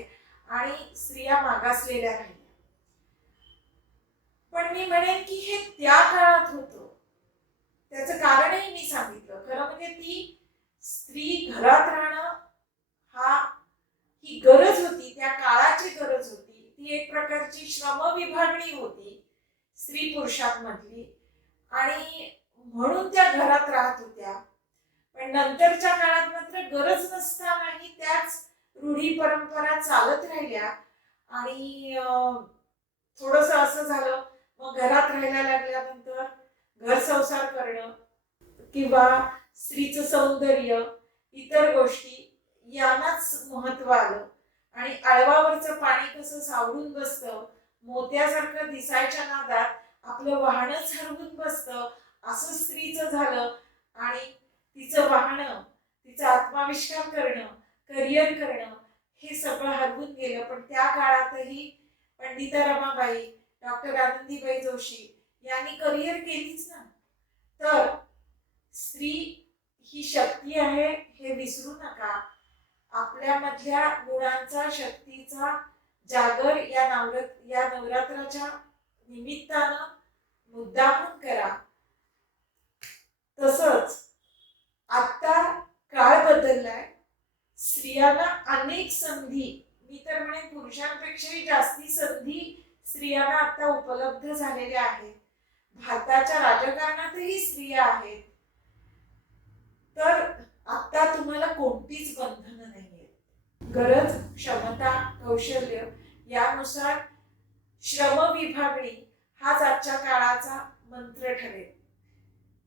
आणि स्त्रिया मागासलेल्या राहिल्या. पण मी म्हणेन की हे त्या काळात होतं. त्याचं कारणही मी सांगितलं. खरं म्हणजे ती स्त्री घरात राहणं ही गरज होती, त्या काळाची गरज होती. ती एक प्रकारची श्रमविभागणी होती स्त्री पुरुषांमधली आणि म्हणून त्या घरात राहत होत्या. पण नंतरच्या काळात मात्र गरज नसतानाही त्याच रूढी परंपरा चालत राहिल्या आणि थोडंसं असं झालं. मग घरात राहायला लागल्यानंतर घर संसार करणं किंवा स्त्रीचं सौंदर्य इतर गोष्टी यांनाच महत्व आलं आणि आळवावरचं पाणी कसं सावरून बसतं, मोत्यासारखं दिसायच्या नादात आपलं वाहनच हरवून बसतं, असं स्त्रीचं झालं आणि तिचं वाहन, तिचा आत्माविष्कार करणं, करिअर करणं हे सगळं हरवून गेलं. पण त्या काळातही पंडिता रमाबाई, डॉक्टर आनंदीबाई जोशी यांनी करिअर केलीच ना. तर स्त्री ही शक्ती आहे हे विसरू नका. आपल्यामधल्या गुणांचा, शक्तीचा जागर या नवरात्राच्या निमित्तानं मुद्दामून करा. तसंच आता काळ बदललाय. स्त्रियांना अनेक संधी, मी तर म्हणेन पुरुषांपेक्षाही जास्ती संधी स्त्रियांना आता उपलब्ध झालेल्या आहेत. भारताच्या राजकारणातही स्त्रिया आहेत. तर आता तुम्हाला कोणतीच बंधनं नाहीयेत. गरज, क्षमता, कौशल्य यानुसार श्रम विभागणी हाच आजच्या काळाचा मंत्र ठरेल.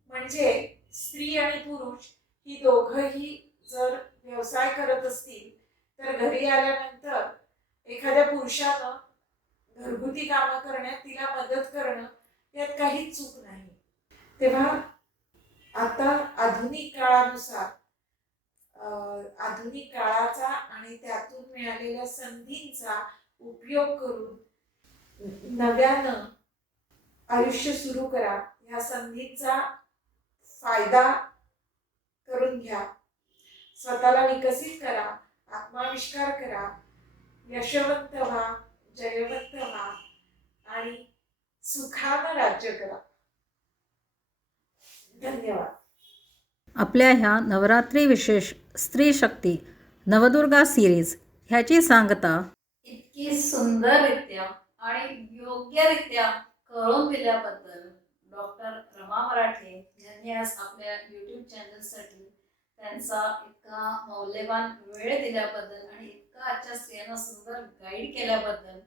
म्हणजे स्त्री आणि पुरुष ही दोघंही जर व्यवसाय करत असतील तर घरी आल्यानंतर एखाद्या पुरुषानं घरगुती कामं करण्यात तिला मदत करणं यात काहीच चूक नाही. तेव्हा आता आधुनिक काळानुसार आधुनिक काळाचा आणि त्यातून मिळालेल्या संधींचा उपयोग करून नव्यानं आयुष्य सुरू करा. ह्या संधींचा फायदा करून घ्या. स्वतःला विकसित करा, आत्माविष्कार करा, यशवंत व्हा, जयवंत व्हा आणि सुखानं राज्य करा. धन्यवाद. आपल्या ह्या नवरात्री विशेष स्त्री शक्ती नवदुर्गा सिरीज ह्याची सांगता इतकी सुंदररित्या आणि योग्यरित्या करून दिल्याबद्दल डॉक्टर रमा मराठे यांनी आज आपल्या YouTube चॅनलसाठी त्यांचा इतका मौल्यवान वेळ दिल्याबद्दल आणि इतका आजच्या स्त्रियांना सुंदर गाईड केल्याबद्दल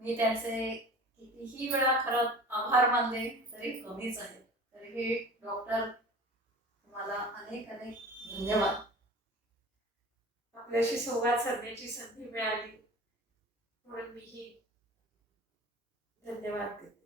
मी त्यांचे कितीही वेळा खरं आभार मानले तरी कमीच आहे. तर हे डॉक्टर तुम्हाला अनेक अनेक धन्यवाद. आपल्याशी संवाद साधण्याची संधी मिळाली म्हणून मीही धन्यवाद देते.